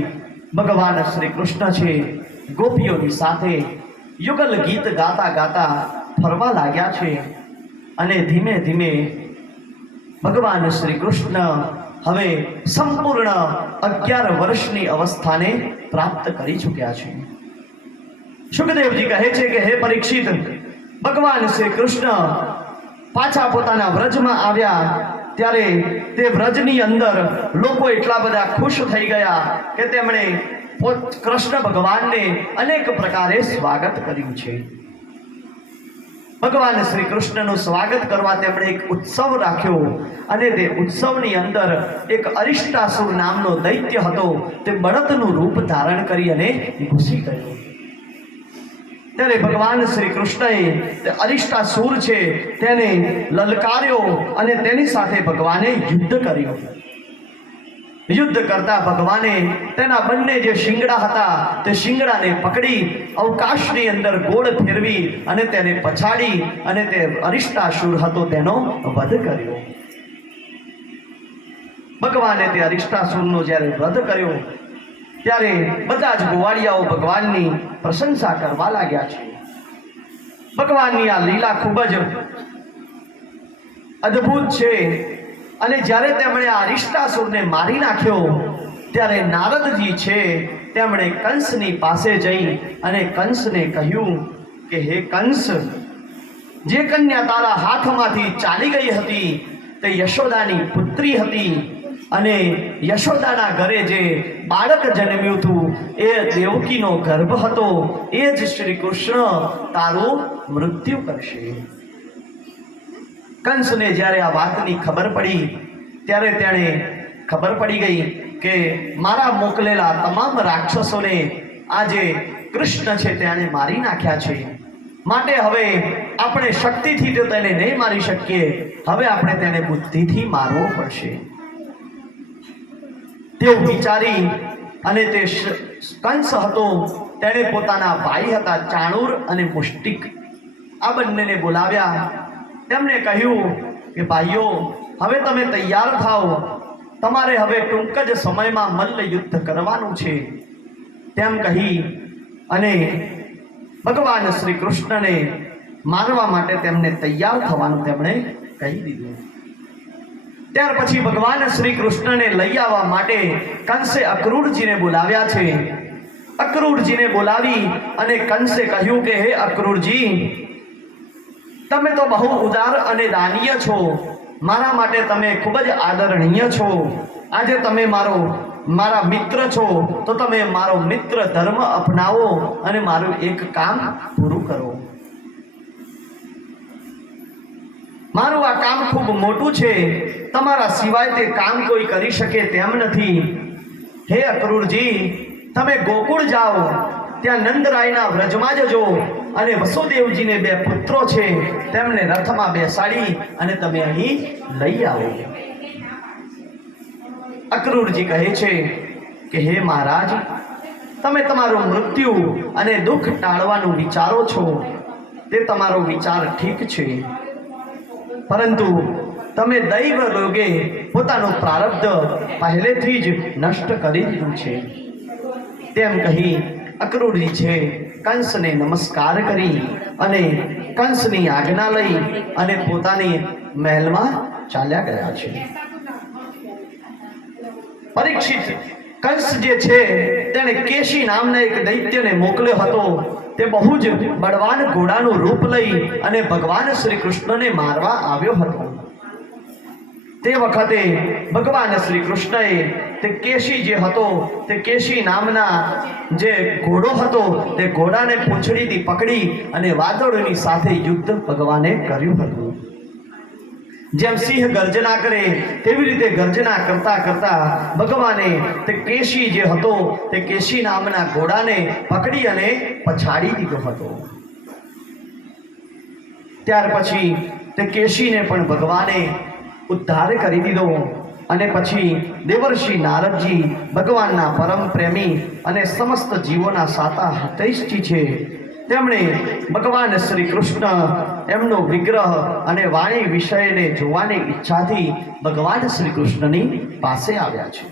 ભગવાન શ્રી કૃષ્ણ છે ગોપીઓની સાથે યુગલ ગીત ગાતા ગાતા ફરવા લાગ્યા છે અને ધીમે ધીમે ભગવાન શ્રી કૃષ્ણ હવે સંપૂર્ણ 11 વર્ષની અવસ્થાને પ્રાપ્ત કરી ચૂક્યા છે. સુખદેવજી કહે છે કે હે પરીક્ષિત, ભગવાન શ્રી કૃષ્ણ પાછા પોતાના વ્રજમાં આવ્યા ત્યારે તે વ્રજની અંદર લોકો એટલા બધા ખુશ થઈ ગયા કે તેમણે કૃષ્ણ ભગવાનને અનેક પ્રકારે સ્વાગત કર્યું છે. ભગવાન શ્રી કૃષ્ણનું સ્વાગત કરવા તેમણે એક ઉત્સવ રાખ્યો અને તે ઉત્સવની અંદર એક અરિષ્ટાસુર નામનો દૈત્ય હતો તે બળદનું રૂપ ધારણ કરી અને ઘૂસી ગયો. ત્યારે ભગવાન શ્રી કૃષ્ણએ તે અરિષ્ટાસુર છે તેને લલકાર્યો અને તેની સાથે ભગવાને યુદ્ધ કર્યું. યુદ્ધ કરતા ભગવાને તેના બંને જે શિંગડા હતા તે શિંગડાને પકડી અવકાશની અંદર ગોળ ફેરવી અને તેને પછાડી અને તે અરિષ્ટાસુર હતો તેનો વધ કર્યો. ભગવાને તે અરિષ્ટાસુરનો જ્યારે વધ કર્યો ત્યારે બધા જ ગોવાળિયાઓ ભગવાનની પ્રશંસા કરવા લાગ્યા છે. ભગવાનની આ લીલા ખૂબ જ અદ્ભુત છે. અને જ્યારે તેમણે આ અરિષ્ટાસુરને મારી નાખ્યો ત્યારે નારદજી છે તેમણે કંસની પાસે જઈ અને કંસને કહ્યું કે હે કંસ, જે કન્યા તારા હાથમાંથી ચાલી ગઈ હતી તે યશોદાની પુત્રી હતી અને યશોદાના ઘરે જે બાળક જન્મ્યું હતું એ દેવકીનો ગર્ભ હતો. એ જ શ્રી કૃષ્ણ તારું મૃત્યુ કરશે. કંસને જ્યારે આ વાતની ખબર પડી ત્યારે તેણે ખબર પડી ગઈ કે મારા મોકલેલા તમામ રાક્ષસોને આજે કૃષ્ણ છે તેણે મારી નાખ્યા છે, માટે હવે આપણે શક્તિથી તો તેને નહીં મારી શકીએ, હવે આપણે તેને બુદ્ધિથી મારવો પડશે. તેવું વિચારી અને તે કંસ હતો તેણે પોતાના ભાઈ હતા ચાણૂર અને મુષ્ટિક આ બંનેને બોલાવ્યા. તેમણે કહ્યું કે ભાઈઓ, હવે તમે તૈયાર થાઓ, તમારે હવે ટૂંક જ સમયમાં મલ્લ યુદ્ધ કરવાનું છે. તેમ કહી અને ભગવાન શ્રી કૃષ્ણને મારવા માટે તેમને તૈયાર થવાનું તેમણે કહી દીધું. ત્યાર પછી ભગવાન શ્રી કૃષ્ણને લઈ આવવા માટે કંસે અક્રૂરજીને બોલાવ્યા છે. અક્રૂરજીને બોલાવી અને કંસે કહ્યું કે હે અક્રૂરજી, તમે તો બહુ ઉદાર અને દાનીય છો, મારા માટે તમે ખૂબ જ આદરણીય છો. આજે તમે મારા મિત્ર છો તો તમે મારો મિત્ર ધર્મ અપનાવો અને મારું એક કામ પૂરું કરો. મારું આ કામ ખૂબ મોટું છે, તમારા સિવાય તે કામ કોઈ કરી શકે તેમ નથી. હે અક્રૂરજી, તમે ગોકુળ જાઓ, ત્યાં નંદરાયના વ્રજમાં જજો અને વસુદેવજીને 2 પુત્રો છે તેમને રથમાં બેસાડી અને તમે અહીં લઈ આવો. અક્રૂરજી કહે છે કે હે મહારાજ, તમે તમારું મૃત્યુ અને દુઃખ ટાળવાનું વિચારો છો તે તમારો વિચાર ઠીક છે, પરંતુ તમે દૈવ રોગે પોતાનું પ્રારબ્ધ પહેલેથી જ નષ્ટ કરી દીધું છે. તેમ કહી અક્રૂરજી છે કંસને નમસ્કાર કરી અને કંસની આજ્ઞા લઈ અને પોતાની મહેલમાં ચાલ્યા ગયા છે. પરીક્ષિત કંસ જે છે તેણે કેશી નામના એક દૈત્યને મોકલ્યો હતો. તે બહુ જ બળવાન ઘોડાનું રૂપ લઈ અને ભગવાન શ્રી કૃષ્ણને મારવા આવ્યો હતો. તે વખતે ભગવાન શ્રી કૃષ્ણએ તે કેશી જે હતો તે કેશી નામના જે ઘોડો હતો તે ઘોડાને પૂંછડીથી પકડી અને વાદળોની સાથે યુદ્ધ ભગવાને કર્યું હતું. જેમ સિંહ ગર્જના કરે તેવી રીતે ગર્જના કરતા કરતા ભગવાને તે કેશી જે હતો તે કેશી નામના ઘોડાને પકડી અને પછાડી દીધો હતો. ત્યાર પછી તે કેશીને પણ ભગવાને ઉદ્ધાર કરી દીધો અને પછી દેવર્ષિ નારદજી ભગવાનના પરમ પ્રેમી અને સમસ્ત જીવોના સાતા હિતૈષી છે, તેમણે ભગવાન શ્રી કૃષ્ણ એમનો વિગ્રહ અને વાણી વિષયને જોવાની ઈચ્છાથી ભગવાન શ્રી કૃષ્ણની પાસે આવ્યા છે.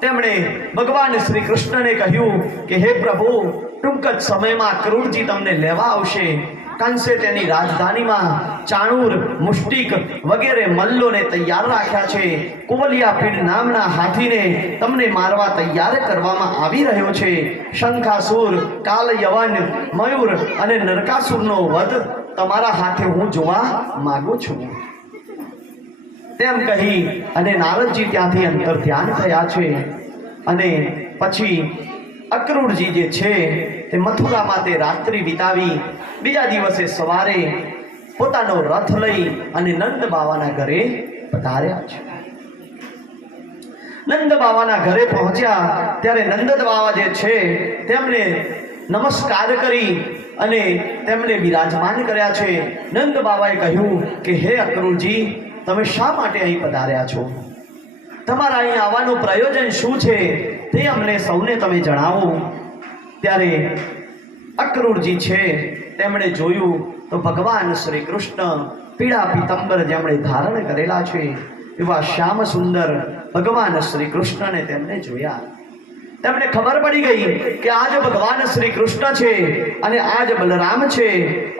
તેમણે ભગવાન શ્રી કૃષ્ણને કહ્યું કે હે પ્રભુ, ટૂંક જ સમયમાં ક્રૂરજી તમને લેવા આવશે. કંસે તેની રાજધાનીમાં ચાણૂર, મુષ્ટિક વગેરે મલ્લોને તૈયાર રાખ્યા છે. કુવલિયાપીડ નામના હાથીને તમને મારવા તૈયાર કરવામાં આવી રહ્યો છે. શંખાસુર, કાલ યવન, મયુર અને નરકાસુરનો વધ તમારા હાથે હું જોવા માંગુ છું. તેમ કહી અને નારદજી ત્યાંથી અંતર ધ્યાન થયા છે અને પછી અક્રૂરજી જે છે તે મથુરામાં તે રાત્રિ વિતાવી બીજા દિવસે સવારે પોતાનો રથ લઈ અને નંદ બાવાના ઘરે પધાર્યા છે. નંદ બાવાના ઘરે પહોંચ્યા ત્યારે નંદ બાવા જે છે તેમને નમસ્કાર કરી અને તેમને બિરાજમાન કર્યા છે. નંદ બાવાએ કહ્યું કે હે અક્રૂરજી, તમે શા માટે અહીં પધાર્યા છો? તમારા અહીં આવવાનું પ્રયોજન શું છે તે અમને સૌને તમે જણાવો. ત્યારે અક્રૂરજી છે તેમણે જોયું તો ભગવાન શ્રી કૃષ્ણ પીળા પીતંબર જેમણે ધારણ કરેલા છે એવા શ્યામ સુંદર ભગવાન શ્રી કૃષ્ણને તેમને જોયા. તેમને ખબર પડી ગઈ કે આજ ભગવાન શ્રી કૃષ્ણ છે અને આજ બલરામ છે,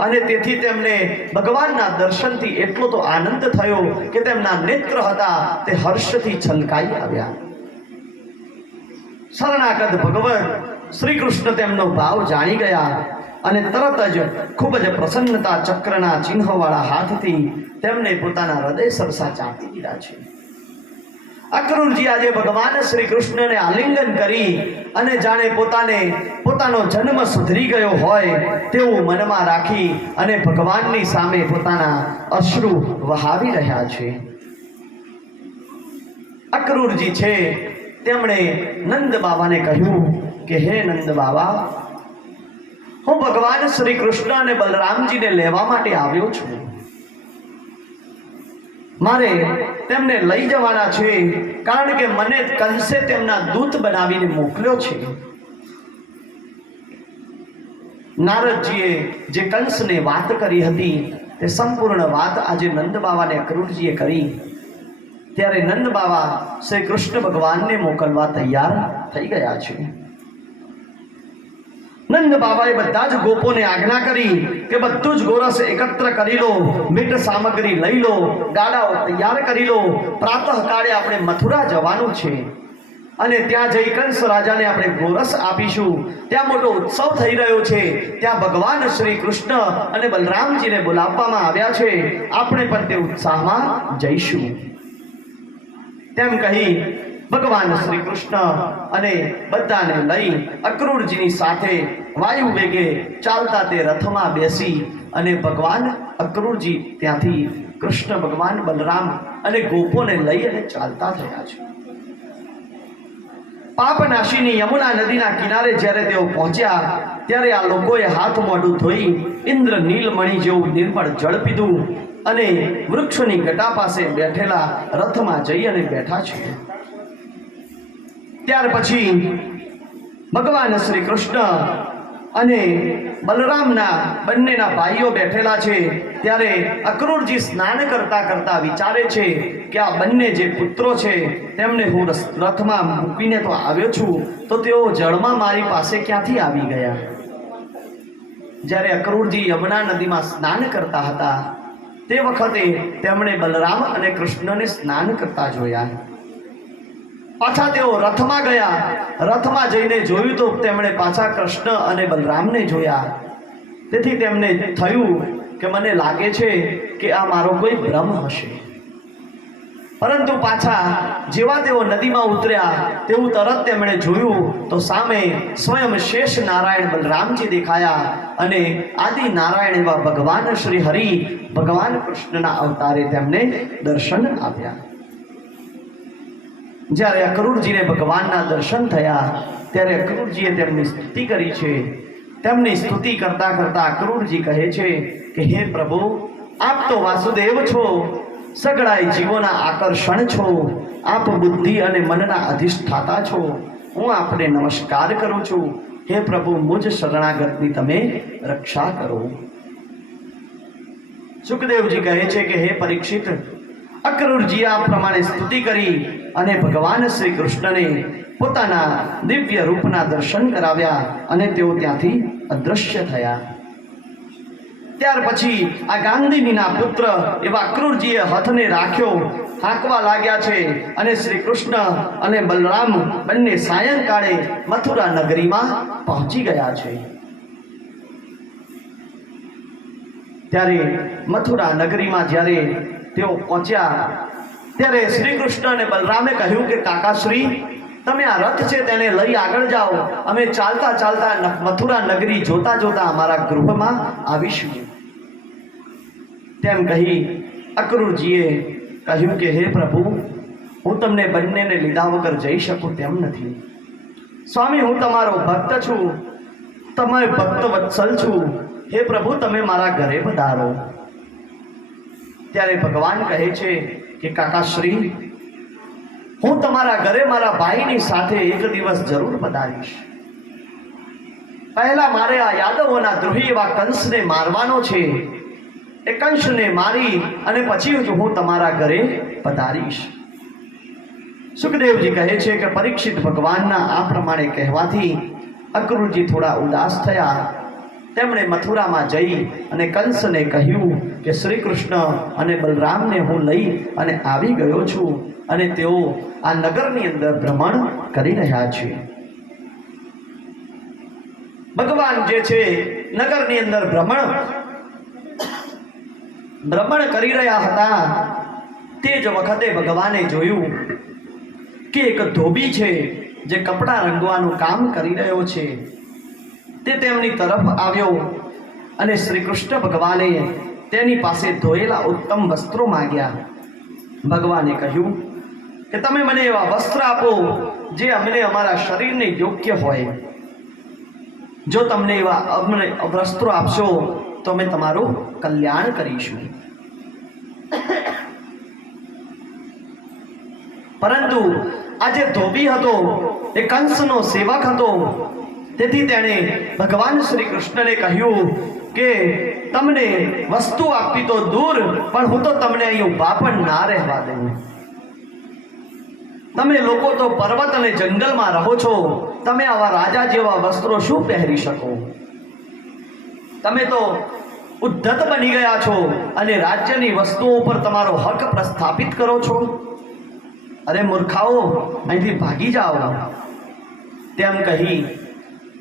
અને તેથી તેમને ભગવાનના દર્શનથી એટલો તો આનંદ થયો કે તેમના નેત્ર હતા તે હર્ષથી છલકાઈ આવ્યા. શરણાગત ભગવાન શ્રી કૃષ્ણ તેમનો ભાવ જાણી ગયા અને તરત જ ખૂબ જ પ્રસન્નતા ચક્રના ચિહ્નવાળા હાથથી તેમને પોતાના હૃદય સરસા ચાંપી દીધા છે. અક્રૂરજી આજે ભગવાન શ્રી કૃષ્ણને આલિંગન કરી અને જાણે પોતાનો જન્મ સુધરી ગયો હોય તેવું મનમાં રાખી અને ભગવાનની સામે પોતાના અશ્રુ વહાવી રહ્યા છે. અક્રૂરજી છે તેમણે નંદ બાવાને કહ્યું કે હે નંદ બાવા, હું ભગવાન શ્રી કૃષ્ણ અને બલરામજીને લેવા માટે આવ્યો છું. મારે તેમને લઈ જવાના છે, કારણ કે મને કંસે તેમના દૂત બનાવીને મોકલ્યો છે. નારદજીએ જે કંસને વાત કરી હતી તે સંપૂર્ણ વાત આજે નંદ બાવાને અક્રૂરજીએ કરી. ત્યારે નંદ બાવા શ્રી કૃષ્ણ ભગવાનને મોકલવા તૈયાર થઈ ગયા છે. નંદ બાબાએ બધા જ ગોપોને આજ્ઞા કરી કે બધું જ ગોરસ એકત્ર કરી લો, મીઠ સામગ્રી લઈ લો, ગાડાઓ તૈયાર કરી લો. પ્રાતઃકાળે આપણે મથુરા જવાનું છે અને ત્યાં જઈ કંસ રાજાને આપણે ગોરસ આપીશું. ત્યાં મોટો ઉત્સવ થઈ રહ્યો છે, ત્યાં ભગવાન શ્રી કૃષ્ણ અને બલરામજીને બોલાવવામાં આવ્યા છે, આપણે પણ તે ઉત્સાહમાં જઈશું. તેમ કહી ભગવાન શ્રી કૃષ્ણ અને બધાને લઈ અક્રૂરજીની સાથે વાયુ વેગે ચાલતા તે રથમાં બેસી અને ભગવાન અક્રૂરજી ત્યાંથી કૃષ્ણ ભગવાન બલરામ અને ગોપોને લઈ અને ચાલતા થયા છે. પાપનાશીની યમુના નદીના કિનારે જ્યારે તેઓ પહોંચ્યા ત્યારે આ લોકોએ હાથ મોઢું ધોઈ ઇન્દ્ર નીલમણિ જેવું નિર્મળ જળ પીધું અને વૃક્ષની ગટા પાસે બેઠેલા રથમાં જઈ અને બેઠા છે. ત્યાર પછી ભગવાન શ્રી કૃષ્ણ અને બલરામના બંનેના ભાઈઓ બેઠેલા છે. ત્યારે અક્રૂરજી સ્નાન કરતા કરતા વિચારે છે કે આ બંને જે પુત્રો છે તેમને હું રથમાં મૂકીને તો આવ્યો છું, તો તેઓ જળમાં મારી પાસે ક્યાંથી આવી ગયા? જ્યારે અક્રૂરજી યમુના નદીમાં સ્નાન કરતા હતા તે વખતે તેમણે બલરામ અને કૃષ્ણને સ્નાન કરતા જોયા. પાછા તેઓ રથમાં ગયા. રથમાં જઈને જોયું તો તેમણે પાછા કૃષ્ણ અને બલરામને જોયા. તેથી તેમને થયું કે મને લાગે છે કે આ મારો કોઈ ભ્રમ હશે. પરંતુ પાછા જેવા તેઓ નદીમાં ઉતર્યા તેવું તરત તેમણે જોયું તો સામે સ્વયં શેષ નારાયણ બલરામજી દેખાયા અને આદિ નારાયણ એવા ભગવાન શ્રી હરિ ભગવાન કૃષ્ણના અવતારે તેમને દર્શન આપ્યા. જ્યારે અક્રૂરજીને ભગવાનના દર્શન થયા ત્યારે અક્રૂરજીએ તેમની સ્તુતિ કરી છે. તેમની સ્તુતિ કરતા કરતા અક્રૂરજી કહે છે કે હે પ્રભુ, આપ તો વાસુદેવ છો, સગળાય જીવોના આકર્ષણ છો, આપ બુદ્ધિ અને મનના અધિષ્ઠાતા છો. હું આપને નમસ્કાર કરું છું. હે પ્રભુ, મુજ શરણાગતની તમે રક્ષા કરો. સુખદેવજી કહે છે કે હે પરીક્ષિત, અક્રૂરજીએ આ પ્રમાણે સ્તુતિ કરી અને ભગવાન શ્રી કૃષ્ણને પોતાના દિવ્ય રૂપના દર્શન કરાવ્યા અને તેઓ ત્યાંથી અદૃશ્ય થયા. ત્યાર પછી આ ગાંધીનીના પુત્ર એવા અક્રૂરજીએ હથને રાખ્યો, હાંકવા લાગ્યા છે અને શ્રી કૃષ્ણ અને બલરામ બંને સાયંકાળે મથુરા નગરીમાં પહોંચી ગયા છે. ત્યારે મથુરા નગરીમાં જ્યારે તેઓ પહોંચ્યા ત્યારે શ્રી કૃષ્ણ અને બલરામે કહ્યું કે કાકાશ્રી, તમે આ રથ છે તેને લઈ આગળ જાઓ, અમે ચાલતા ચાલતા મથુરા નગરી જોતા જોતા અમારા ગૃહમાં આવીશું. તેમ કહી અક્રૂરજીએ કહ્યું કે હે પ્રભુ, હું તમને બંનેને લીધા વગર જઈ શકું તેમ નથી. સ્વામી, હું તમારો ભક્ત છું, તમારે ભક્ત વત્સલ છું. હે પ્રભુ, તમે મારા ઘરે પધારો. ત્યારે ભગવાન કહે છે કે કાકાશ્રી, હું તમારા ઘરે મારા ભાઈની સાથે એક દિવસ જરૂર પધારીશ. પહેલા મારે આ યાદવોના દ્રોહી એવા કંસને મારવાનો છે. એ કંસને મારી અને પછી જ હું તમારા ઘરે પધારીશ. સુખદેવજી કહે છે કે પરીક્ષિત ભગવાનના આ પ્રમાણે કહેવાથી અક્રૂરજી થોડા ઉદાસ થયા. તેમણે મથુરામાં જઈ અને કંસને કહ્યું કે શ્રી કૃષ્ણ અને બલરામને હું લઈ અને આવી ગયો છું અને તેઓ આ નગરની અંદર ભ્રમણ કરી રહ્યા છે. ભગવાન જે છે નગરની અંદર ભ્રમણ કરી રહ્યા હતા. તે જ વખતે ભગવાને જોયું કે એક ધોબી છે જે કપડાં રંગવાનું કામ કરી રહ્યો છે. તે તેમની તરફ આવ્યો અને શ્રી કૃષ્ણ ભગવાને તેની પાસે ધોયેલા ઉત્તમ વસ્ત્રો માંગ્યા. ભગવાને કહ્યું કે તમે મને એવા વસ્ત્ર આપો જે અમને અમારા શરીરને યોગ્ય હોય. જો તમને એવા અમને વસ્ત્રો આપશો તો અમે તમારું કલ્યાણ કરીશું. પરંતુ આ જે ધોબી હતો એ કંસનો સેવક હતો. તેથી તેણે ભગવાન શ્રી કૃષ્ણને કહ્યું કે તમને વસ્તુ આપવી તો દૂર, પણ હું તો તમને અહીં ઊભા પણ ના રહેવા દઉં. તમે લોકો તો પર્વત અને જંગલમાં રહો છો, તમે આવા રાજા જેવા વસ્ત્રો શું પહેરી શકો? તમે તો ઉદ્ધત બની ગયા છો અને રાજ્યની વસ્તુઓ પર તમારો હક પ્રસ્થાપિત કરો છો. અરે મૂર્ખાઓ, અહીંથી ભાગી જાઓ. તેમ કહી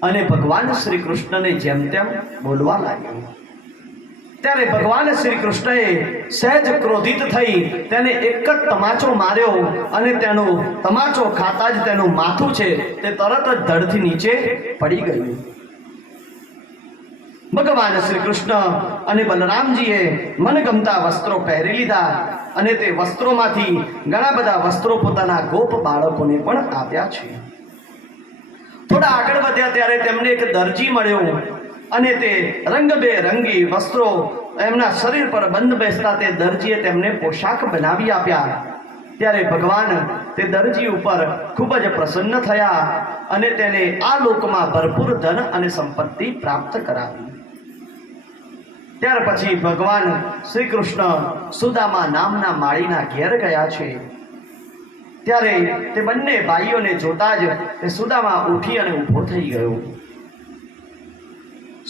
અને ભગવાન શ્રી કૃષ્ણને જેમ તેમ બોલવા લાગ્યો. ત્યારે ભગવાન શ્રી કૃષ્ણએ સહેજ ક્રોધિત થઈ તેને એક જ તમાચો માર્યો અને તેનો તમાચો ખાતા જ તેનું માથું છે તે તરત જ ધડથી નીચે પડી ગયું. ભગવાન શ્રી કૃષ્ણ અને બલરામજીએ મનગમતા વસ્ત્રો પહેરી લીધા અને તે વસ્ત્રોમાંથી ઘણા બધા વસ્ત્રો પોતાના ગોપ બાળકોને પણ આપ્યા છે. થોડા આગળ વધ્યા ત્યારે તેમને એક દરજી મળ્યો અને તે રંગબેરંગી વસ્ત્રો એમના શરીર પર બંધ બેસતા તે દરજીએ તેમને પોશાક બનાવી આપ્યા. ત્યારે ભગવાન તે દરજી ઉપર ખૂબ જ પ્રસન્ન થયા અને તેને આ લોકમાં ભરપૂર ધન અને સંપત્તિ પ્રાપ્ત કરાવી. ત્યાર પછી ભગવાન શ્રી કૃષ્ણ સુદામા નામના માળીના ઘેર ગયા છે. ત્યારે તે બંને ભાઈઓને જોતા જ તે સુદામા ઉઠી અને ઊભો થઈ ગયો.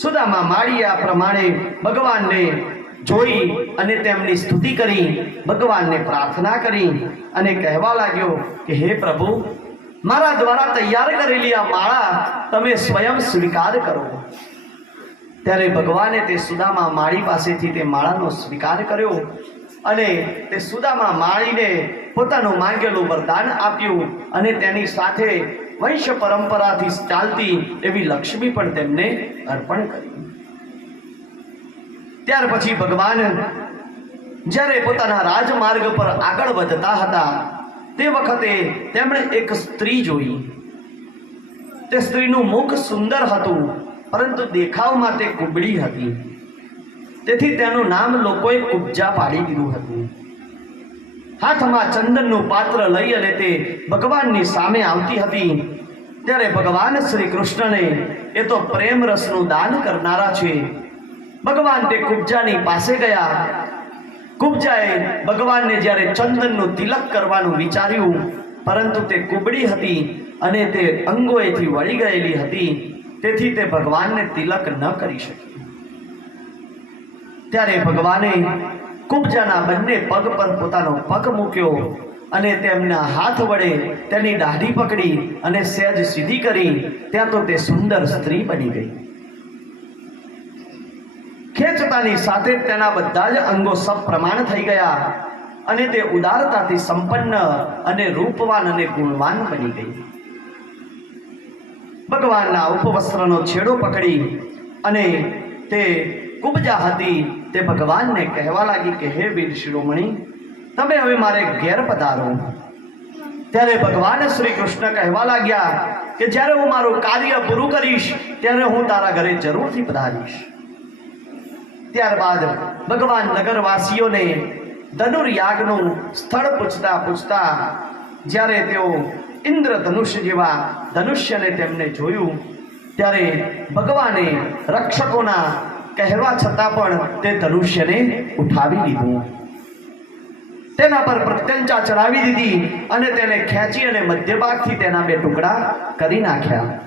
સુદામા માળીએ આ પ્રમાણે ભગવાનને જોઈ અને તેમની સ્તુતિ કરી, ભગવાનને પ્રાર્થના કરી અને કહેવા લાગ્યો કે હે પ્રભુ, મારા દ્વારા તૈયાર કરેલી આ માળા તમે સ્વયં સ્વીકાર કરો. ત્યારે ભગવાને તે સુદામા માળી પાસેથી તે માળાનો સ્વીકાર કર્યો અને તે સુદામા માળીને પોતાનું માંગેલું વરદાન આપ્યું અને તેની સાથે વંશ પરંપરાથી ચાલતી એવી લક્ષ્મી પણ તેમને અર્પણ કરી. ત્યાર પછી ભગવાન જ્યારે પોતાના રાજમાર્ગ પર આગળ વધતા હતા તે વખતે તેમણે એક સ્ત્રી જોઈ. તે સ્ત્રીનું મુખ સુંદર હતું, પરંતુ દેખાવમાં તે કુબડી હતી. તેથી તેનું નામ લોકોએ કુબ્જા પાડી દીધું હતું. હાથમાં ચંદનનું પાત્ર લઈ અને તે ભગવાનની સામે આવતી હતી. ત્યારે ભગવાન શ્રી કૃષ્ણને, એ તો પ્રેમ રસનું દાન કરનારા છે, ભગવાન તે કુબ્જાની પાસે ગયા. કુબ્જાએ ભગવાનને જ્યારે ચંદનનું તિલક કરવાનું વિચાર્યું, પરંતુ તે કુબડી હતી અને તે અંગોએથી વળી ગયેલી હતી, તેથી તે ભગવાનને તિલક ન કરી શકી. ત્યારે ભગવાને કુબ્જાના બંને પગ પર પોતાનો પગ મૂક્યો અને તેમના હાથ વડે તેની દાઢી પકડી અને સહેજ સીધી કરી. ત્યાં તો તે સુંદર સ્ત્રી બની ગઈ. ખેંચતાની સાથે તેના બધા જ અંગો સપ્રમાણ થઈ ગયા અને તે ઉદારતાથી સંપન્ન અને રૂપવાન અને ગુણવાન બની ગઈ. ભગવાનના ઉપવસ્ત્રનો છેડો પકડી અને તે કુબજા હતી તે ભગવાનને કહેવા લાગી કે હે વીર શિરોમણી, તમે હવે મારે ઘેર પધારો. ત્યારે ભગવાન શ્રી કૃષ્ણ કહેવા લાગ્યા કે જ્યારે હું મારું કાર્ય પૂરું કરીશ ત્યારે હું તારા ઘરે જરૂરથી પધારીશ. ત્યારબાદ ભગવાન નગરવાસીઓને ધનુર્યાગનું સ્થળ પૂછતા પૂછતા જ્યારે તેઓ ઇન્દ્રધનુષ્ય જેવા ધનુષ્યને તેમને જોયું ત્યારે ભગવાને રક્ષકોના કહેવા છતાં પણ તે ધનુષ્યને ઉઠાવી લીધું, તેના પર પ્રત્યંચા ચડાવી દીધી અને તેને ખેંચી અને મધ્ય ભાગથી તેના બે ટુકડા કરી નાખ્યા.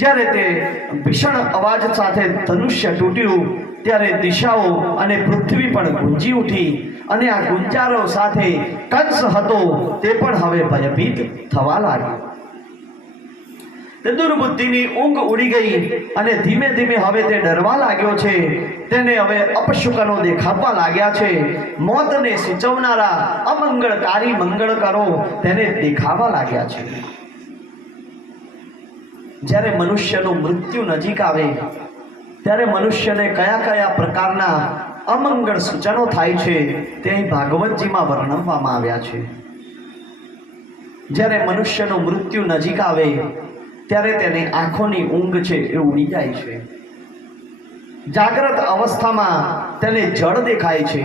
જ્યારે તે ભીષણ અવાજ સાથે ધનુષ્ય તૂટ્યું ત્યારે દિશાઓ અને પૃથ્વી પણ ગુંજી ઉઠી અને આ ગુંજારો સાથે કંસ હતો તે પણ હવે ભયભીત થવા લાગ્યો. તે દુર્બુદ્ધિની ઊંઘ ઉડી ગઈ અને ધીમે ધીમે હવે તે ડરવા લાગ્યો છે. તેને હવે અપશુકનો દેખાવા લાગ્યા છે. મોતને સૂચવનારા અમંગળકારી મંગળકારો તેને દેખાવા લાગ્યા છે. જ્યારે મનુષ્યનું મૃત્યુ નજીક આવે ત્યારે મનુષ્યને કયા કયા પ્રકારના અમંગળ સૂચનો થાય છે તે અહીં ભાગવતજીમાં વર્ણવવામાં આવ્યા છે. જ્યારે મનુષ્યનું મૃત્યુ નજીક આવે ત્યારે તેની આંખોની ઊંઘ છે એ ઉડી જાય છે. જાગ્રત અવસ્થામાં તેને જળ દેખાય છે.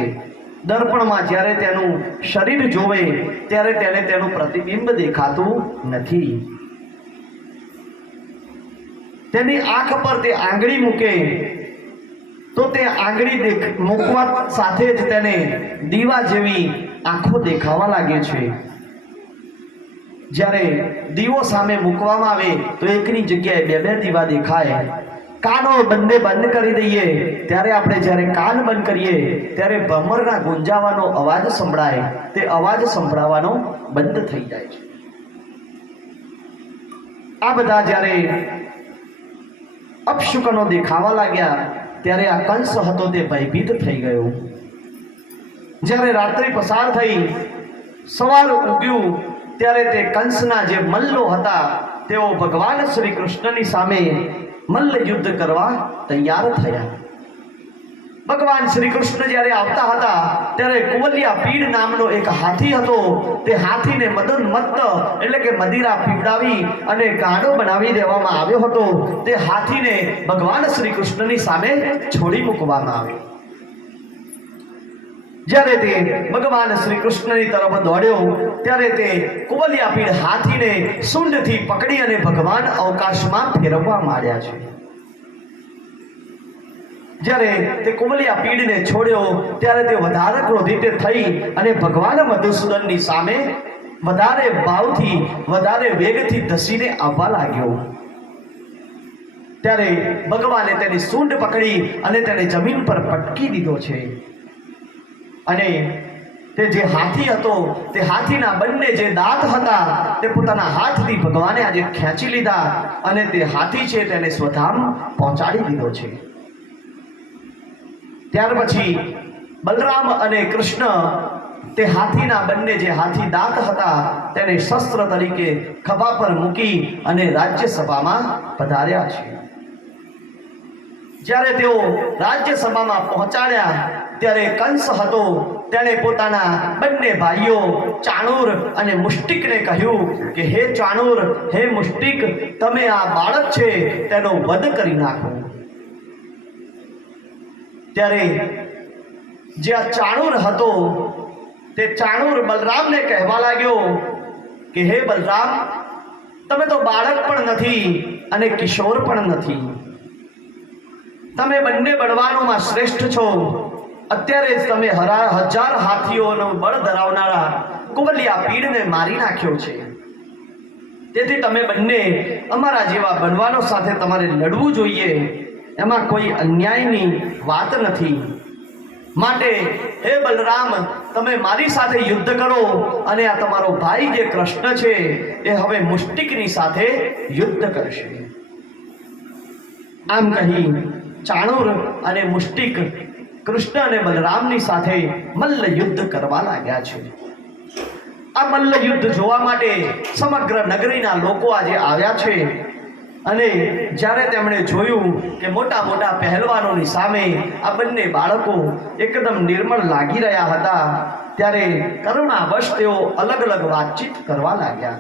દર્પણમાં જ્યારે તેનું શરીર જોવે ત્યારે તેને તેનું પ્રતિબિંબ દેખાતું નથી. તેની આંખ પર તે આંગળી મૂકે તો તે આંગળી મૂકવા સાથે જ તેને દીવા જેવી આંખો દેખાવા લાગે છે. જ્યારે દીવો સામે મૂકવામાં આવે તો એકની જગ્યાએ બે બે દીવા દેખાય. કાનો બંને બંધ કરી દઈએ ત્યારે આપણે જ્યારે કાન બંધ કરીએ ત્યારે ભમરના ગુંજાવાનો અવાજ સંભળાય, તે અવાજ સંભળાવાનો બંધ થઈ જાય છે. આ બધા જ્યારે અપશુકનો દેખાવા લાગ્યા ત્યારે આ કંસ હતો તે ભયભીત થઈ ગયો. જ્યારે રાત્રિ પસાર થઈ સવાર ઉગ્યું ત્યારે તે કંસના જે મલ્લો હતા તેઓ ભગવાન શ્રી કૃષ્ણની સામે મલ્લ યુદ્ધ કરવા તૈયાર થયા. ભગવાન શ્રી કૃષ્ણ જ્યારે આવતા હતા ત્યારે કુવલિયા પીડ નામનો એક હાથી હતો. તે હાથીને મદન મત્ત એટલે કે મદિરા પીવડાવી અને ગાંડો બનાવી દેવામાં આવ્યો હતો. તે હાથીને ભગવાન શ્રી કૃષ્ણની સામે છોડી મૂકવામાં આવ્યો. જ્યારે તે ભગવાન શ્રી કૃષ્ણની તરફ દોડ્યો ત્યારે તે કુવલિયા પીડ હાથીને સૂંઢથી પકડી અને ભગવાન અવકાશમાં ફેરવવા માંડ્યા છે. જ્યારે તે કુવલિયા પીડને છોડ્યો ત્યારે તે વધારે ક્રોધિત થઈ અને ભગવાન મધુસૂદનની સામે વધારે ભાવથી વધારે વેગથી ધસીને આવવા લાગ્યો. ત્યારે ભગવાને તેની સૂંઢ પકડી અને તેને જમીન પર પટકી દીધો છે. અને તે જે હાથી હતો તે હાથીના બંને જે દાંત હતા તે પોતાના હાથથી ભગવાને આજે ખેંચી લીધા અને તે હાથી છે તેને સ્વધામ પહોંચાડી દીધો છે. ત્યાર પછી બલરામ અને કૃષ્ણ તે હાથીના બંને જે હાથી દાંત હતા તેને શસ્ત્ર તરીકે ખભા પર મૂકી અને રાજ્યસભામાં પધાર્યા છે. જ્યારે તેઓ રાજ્યસભામાં પહોંચાડ્યા ત્યારે કંસ હતો તેણે પોતાના બંને ભાઈઓ ચાણૂર અને મુષ્ટિકને કહ્યું કે હે ચાણૂર, હે મુષ્ટિક, તમે આ બાળક છે તેનો વધ કરી નાખો. ત્યારે જે આ ચાણૂર હતો તે ચાણૂર બલરામને કહેવા લાગ્યો કે હે બલરામ, તમે તો બાળક પણ નથી અને કિશોર પણ નથી. તમે બંને બળવાનોમાં શ્રેષ્ઠ છો. અત્યારે જ તમે 1000 હાથીઓનો બળ ધરાવનારા કુવલિયા પીડને મારી નાખ્યો છે. તેથી તમે બંને અમારા જેવા બળવાનો સાથે તમારે લડવું જોઈએ. એમાં કોઈ અન્યાયની વાત નથી. માટે હે બલરામ, તમે મારી સાથે યુદ્ધ કરો અને આ તમારો ભાઈ જે કૃષ્ણ છે એ હવે મુષ્ટિકની સાથે યુદ્ધ કરશે. આમ કહી ચાણૂર અને મુષ્ટિક કૃષ્ણ અને બલરામની સાથે મલ્લ યુદ્ધ કરવા લાગ્યા છે. આ મલ્લ યુદ્ધ જોવા માટે સમગ્ર નગરીના લોકો આજે આવ્યા છે. અને જ્યારે તેમણે જોયું કે મોટા મોટા પહેલવાનોની સામે આ બંને બાળકો એકદમ નિર્મળ લાગી રહ્યા હતા, ત્યારે કરુણાવશ તેઓ અલગ અલગ વાતચીત કરવા લાગ્યા.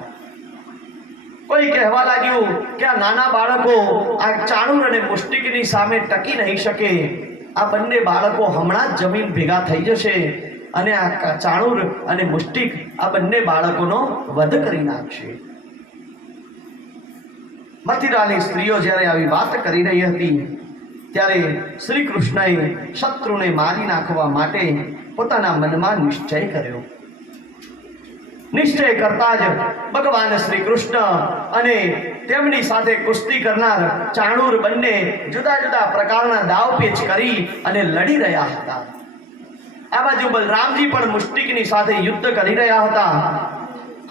કોઈ કહેવા લાગ્યું કે આ નાના બાળકો આ ચાણૂર અને મુષ્ટિકની સામે ટકી નહીં શકે. આ બંને બાળકો હમણાં જ જમીન ભેગા થઈ જશે અને આ ચાણૂર અને મુષ્ટિક આ બંને બાળકોનો વધ કરી નાખશે. મથુરાની સ્ત્રીઓ જ્યારે આવી વાત કરી રહી હતી ત્યારે શ્રી કૃષ્ણએ શત્રુને મારી નાખવા માટે પોતાના મનમાં નિશ્ચય કર્યો. નિશ્ચય કરતા જ ભગવાન શ્રી કૃષ્ણ અને તેમની સાથે કુસ્તી કરનાર ચાણૂર બંને જુદા જુદા પ્રકારના દાવપેચ કરી અને લડી રહ્યા હતા. આ બાજુ બલરામજી પણ મુષ્ટિકની સાથે યુદ્ધ કરી રહ્યા હતા.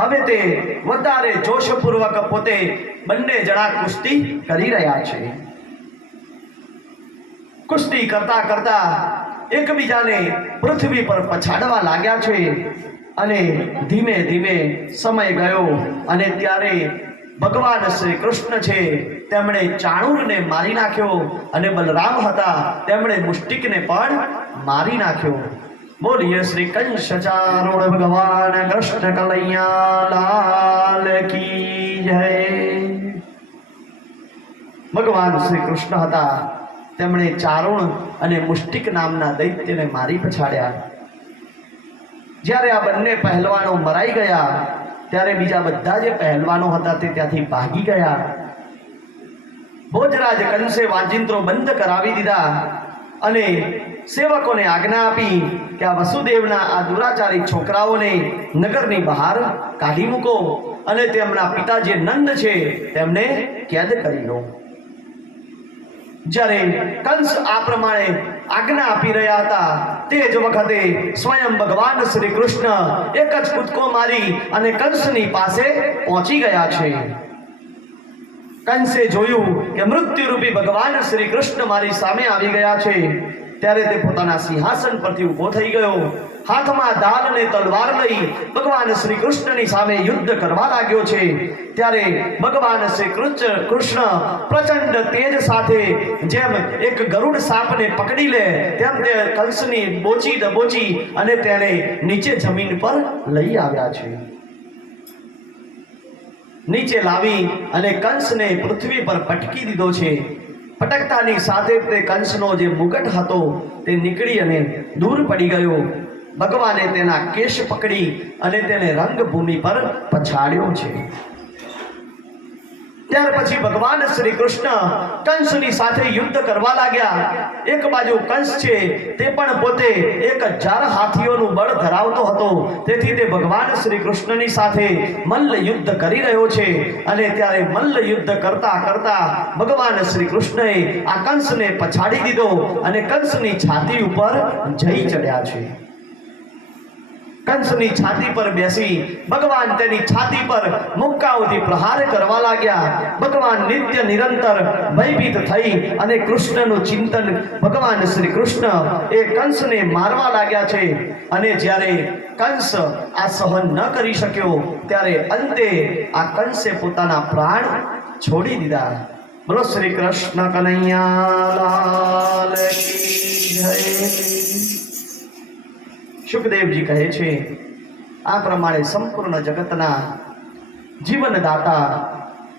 હવે તે વધારે જોશપૂર્વક પોતે બંને જણા કુસ્તી કરી રહ્યા છે. કુસ્તી કરતા કરતા એકબીજાને પૃથ્વી પર પછાડવા લાગ્યા છે અને ધીમે ધીમે સમય ગયો અને ત્યારે ભગવાન શ્રી કૃષ્ણ છે તેમણે ચાણૂરને મારી નાખ્યો અને બલરામ હતા તેમણે મુષ્ટિકને પણ મારી નાખ્યો. બોલીએ શ્રી કંસ ચારૂણ ભગવાન કૃષ્ણ કનૈયા લાલ કી જય. ભગવાન શ્રી કૃષ્ણ હતા તેમણે ચારુણ અને મુષ્ટિક નામના દૈત્યને મારી પછાડ્યા. જ્યારે આ બંને પહેલવાનો મરાઈ ગયા ત્યારે બીજા બધા જે પહેલવાનો હતા તે ત્યાંથી ભાગી ગયા. ભોજરાજ કંસે વાજિંત્રો બંધ કરાવી દીધા અને સેવકોને આજ્ઞા આપી કે આ વસુદેવના આ દુરાચારી છોકરાઓને નગરની બહાર કાઢી મૂકો અને તેમના પિતા જે નંદ છે તેમને કેદ કરી લો. જ્યારે કંસ આ પ્રમાણે આજ્ઞા આપી રહ્યા હતા તે જ વખતે સ્વયં ભગવાન શ્રી કૃષ્ણ એક જ કૂદકો મારી અને કંસની પાસે પહોંચી ગયા છે. કંસે જોયું કે મૃત્યુરૂપી ભગવાન શ્રી કૃષ્ણ મારી સામે આવી ગયા છે ત્યારે તે પોતાના સિંહાસન પરથી ઊભો થઈ ગયો. હાથમાં ઢાલ અને તલવાર લઈ ભગવાન શ્રી કૃષ્ણની સામે યુદ્ધ કરવા લાગ્યો છે. ત્યારે ભગવાન શ્રી કૃષ્ણ પ્રચંડ તેજ સાથે જેમ એક ગરુડ સાપને પકડી લે તેમ તે કંસની બોચી દબોચી અને તેને નીચે જમીન પર લઈ આવ્યા છે. નીચે લાવી અને કંસને પૃથ્વી પર પટકી દીધો છે. પટકતાની સાથે તે કંસનો જે મુગટ હતો તે નીકળી અને દૂર પડી ગયો. ભગવાને તેના કેશ પકડી અને તેને રંગભૂમિ પર પછાડ્યો છે. ત્યાર પછી ભગવાન શ્રી કૃષ્ણ કંસની સાથે યુદ્ધ કરવા લાગ્યા. એક બાજુ કંસ છે તે પણ પોતે 1000 હાથીઓનું બળ ધરાવતો હતો, તેથી તે ભગવાન શ્રી કૃષ્ણની સાથે મલ્લ યુદ્ધ કરી રહ્યો છે. અને ત્યારે મલ્લ યુદ્ધ કરતા કરતા ભગવાન શ્રી કૃષ્ણએ આ કંસને પછાડી દીધો અને કંસની છાતી ઉપર જઈ ચડ્યા છે. કંસની છાતી પર બેસી ભગવાન તેની છાતી પર મુક્કાઓથી પ્રહાર કરવા લાગ્યા. ભગવાન નિત્ય નિરંતર ભયભીત થઈ અને કૃષ્ણનું ચિંતન ભગવાન શ્રી કૃષ્ણ એ કંસને મારવા લાગ્યા છે. અને જ્યારે કંસ આ સહન ન કરી શક્યો ત્યારે અંતે આ કંસે પોતાના પ્રાણ છોડી દીધા. બોલો શ્રી કૃષ્ણ કનૈયા લાલ કી જય. સુખદેવજી કહે છે આ પ્રમાણે સંપૂર્ણ જગતના જીવનદાતા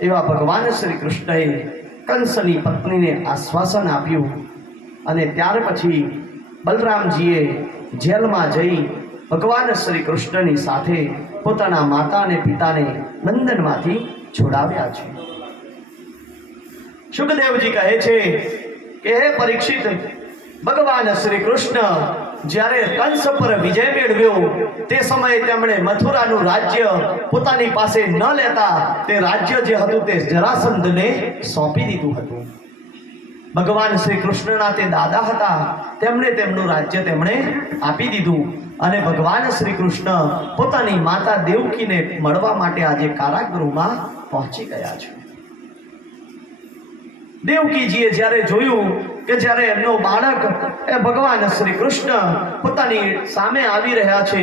એવા ભગવાન શ્રી કૃષ્ણએ કંસની પત્નીને આશ્વાસન આપ્યું અને ત્યાર પછી બલરામજીએ જેલમાં જઈ ભગવાન શ્રી કૃષ્ણની સાથે પોતાના માતા અને પિતાને બંધનમાંથી છોડાવ્યા છે. સુખદેવજી કહે છે કે હે પરીક્ષિત, ભગવાન શ્રી કૃષ્ણ જ્યારે કંસ પર વિજય મેળવ્યો તે સમયે તેમણે મથુરાનું રાજ્ય પોતાની પાસે ન લેતા તે રાજ્ય જે હતું તે જરાસંધને સોંપી દીધું હતું. ભગવાન શ્રી કૃષ્ણના તે દાદા હતા તેમણે તેમનું રાજ્ય તેમણે આપી દીધું અને ભગવાન શ્રી કૃષ્ણ પોતાની માતા દેવકીને મળવા માટે આજે કારાગૃહમાં પહોંચી ગયા છે. દેવકીજીએ જ્યારે જોયું કે જ્યારે એમનો બાળક એ ભગવાન શ્રી કૃષ્ણ પોતાની સામે આવી રહ્યા છે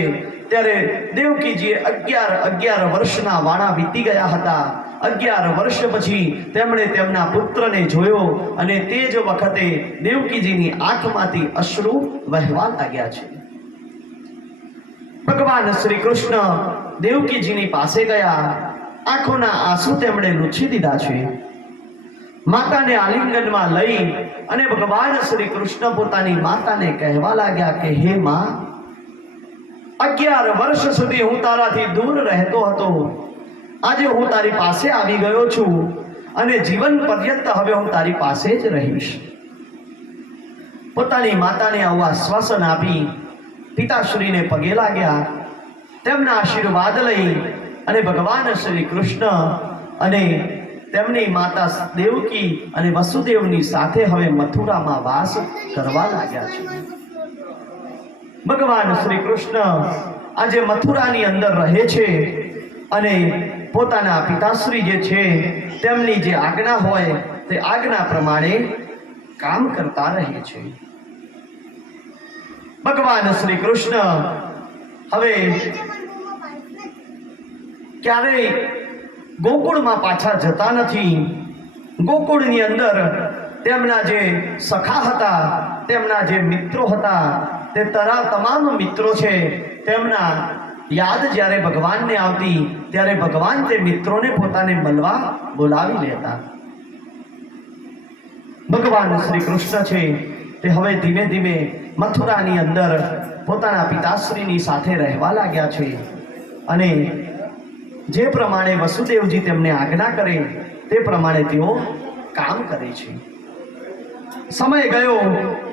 ત્યારે દેવકીજીએ 11 વર્ષના વાણા વીતી ગયા હતા 11 વર્ષ પછી તેમણે તેમના પુત્રને જોયો અને તે જ વખતે દેવકીજીની આંખમાંથી અશ્રુ વહેવા લાગ્યા છે. ભગવાન શ્રી કૃષ્ણ દેવકીજીની પાસે ગયા. આંખોના આંસુ તેમણે લૂછી દીધા છે. માતાને આલિંગનમાં લઈ અને ભગવાન શ્રી કૃષ્ણ પોતાની માતાને કહેવા લાગ્યા કે હે માં, 11 વર્ષ સુધી હું તારાથી દૂર રહેતો હતો. આજે હું તારી પાસે આવી ગયો છું અને જીવન પર્યંત હવે હું તારી પાસે જ રહીશ. પોતાની માતાને આવું આશ્વાસન આપી પિતાશ્રીને પગે લાગ્યા. તેમના આશીર્વાદ લઈ અને ભગવાન શ્રી કૃષ્ણ અને તેમની માતા દેવકી અને વસુદેવની સાથે હવે મથુરામાં વાસ કરવા લાગ્યા છે. ભગવાન શ્રી કૃષ્ણ આજે મથુરાની અંદર રહે છે અને પોતાના પિતાશ્રી જે છે તેમની જે આજ્ઞા હોય તે આજ્ઞા પ્રમાણે કામ કરતા રહે છે. ભગવાન શ્રી કૃષ્ણ હવે ક્યારેય ગોકુળમાં પાછા જતા નથી. ગોકુળની અંદર તેમના જે સખા હતા, તેમના જે મિત્રો હતા, તે તમામ મિત્રો છે તેમના યાદ જ્યારે ભગવાનને આવતી ત્યારે ભગવાન તે મિત્રોને પોતાને મળવા બોલાવી લેતા. ભગવાન શ્રી કૃષ્ણ છે તે હવે ધીમે ધીમે મથુરાની અંદર પોતાના પિતાશ્રીની સાથે રહેવા લાગ્યા છે અને જે પ્રમાણે વસુદેવજી તેમને આજ્ઞા કરે તે પ્રમાણે તેઓ કામ કરે છે. સમય ગયો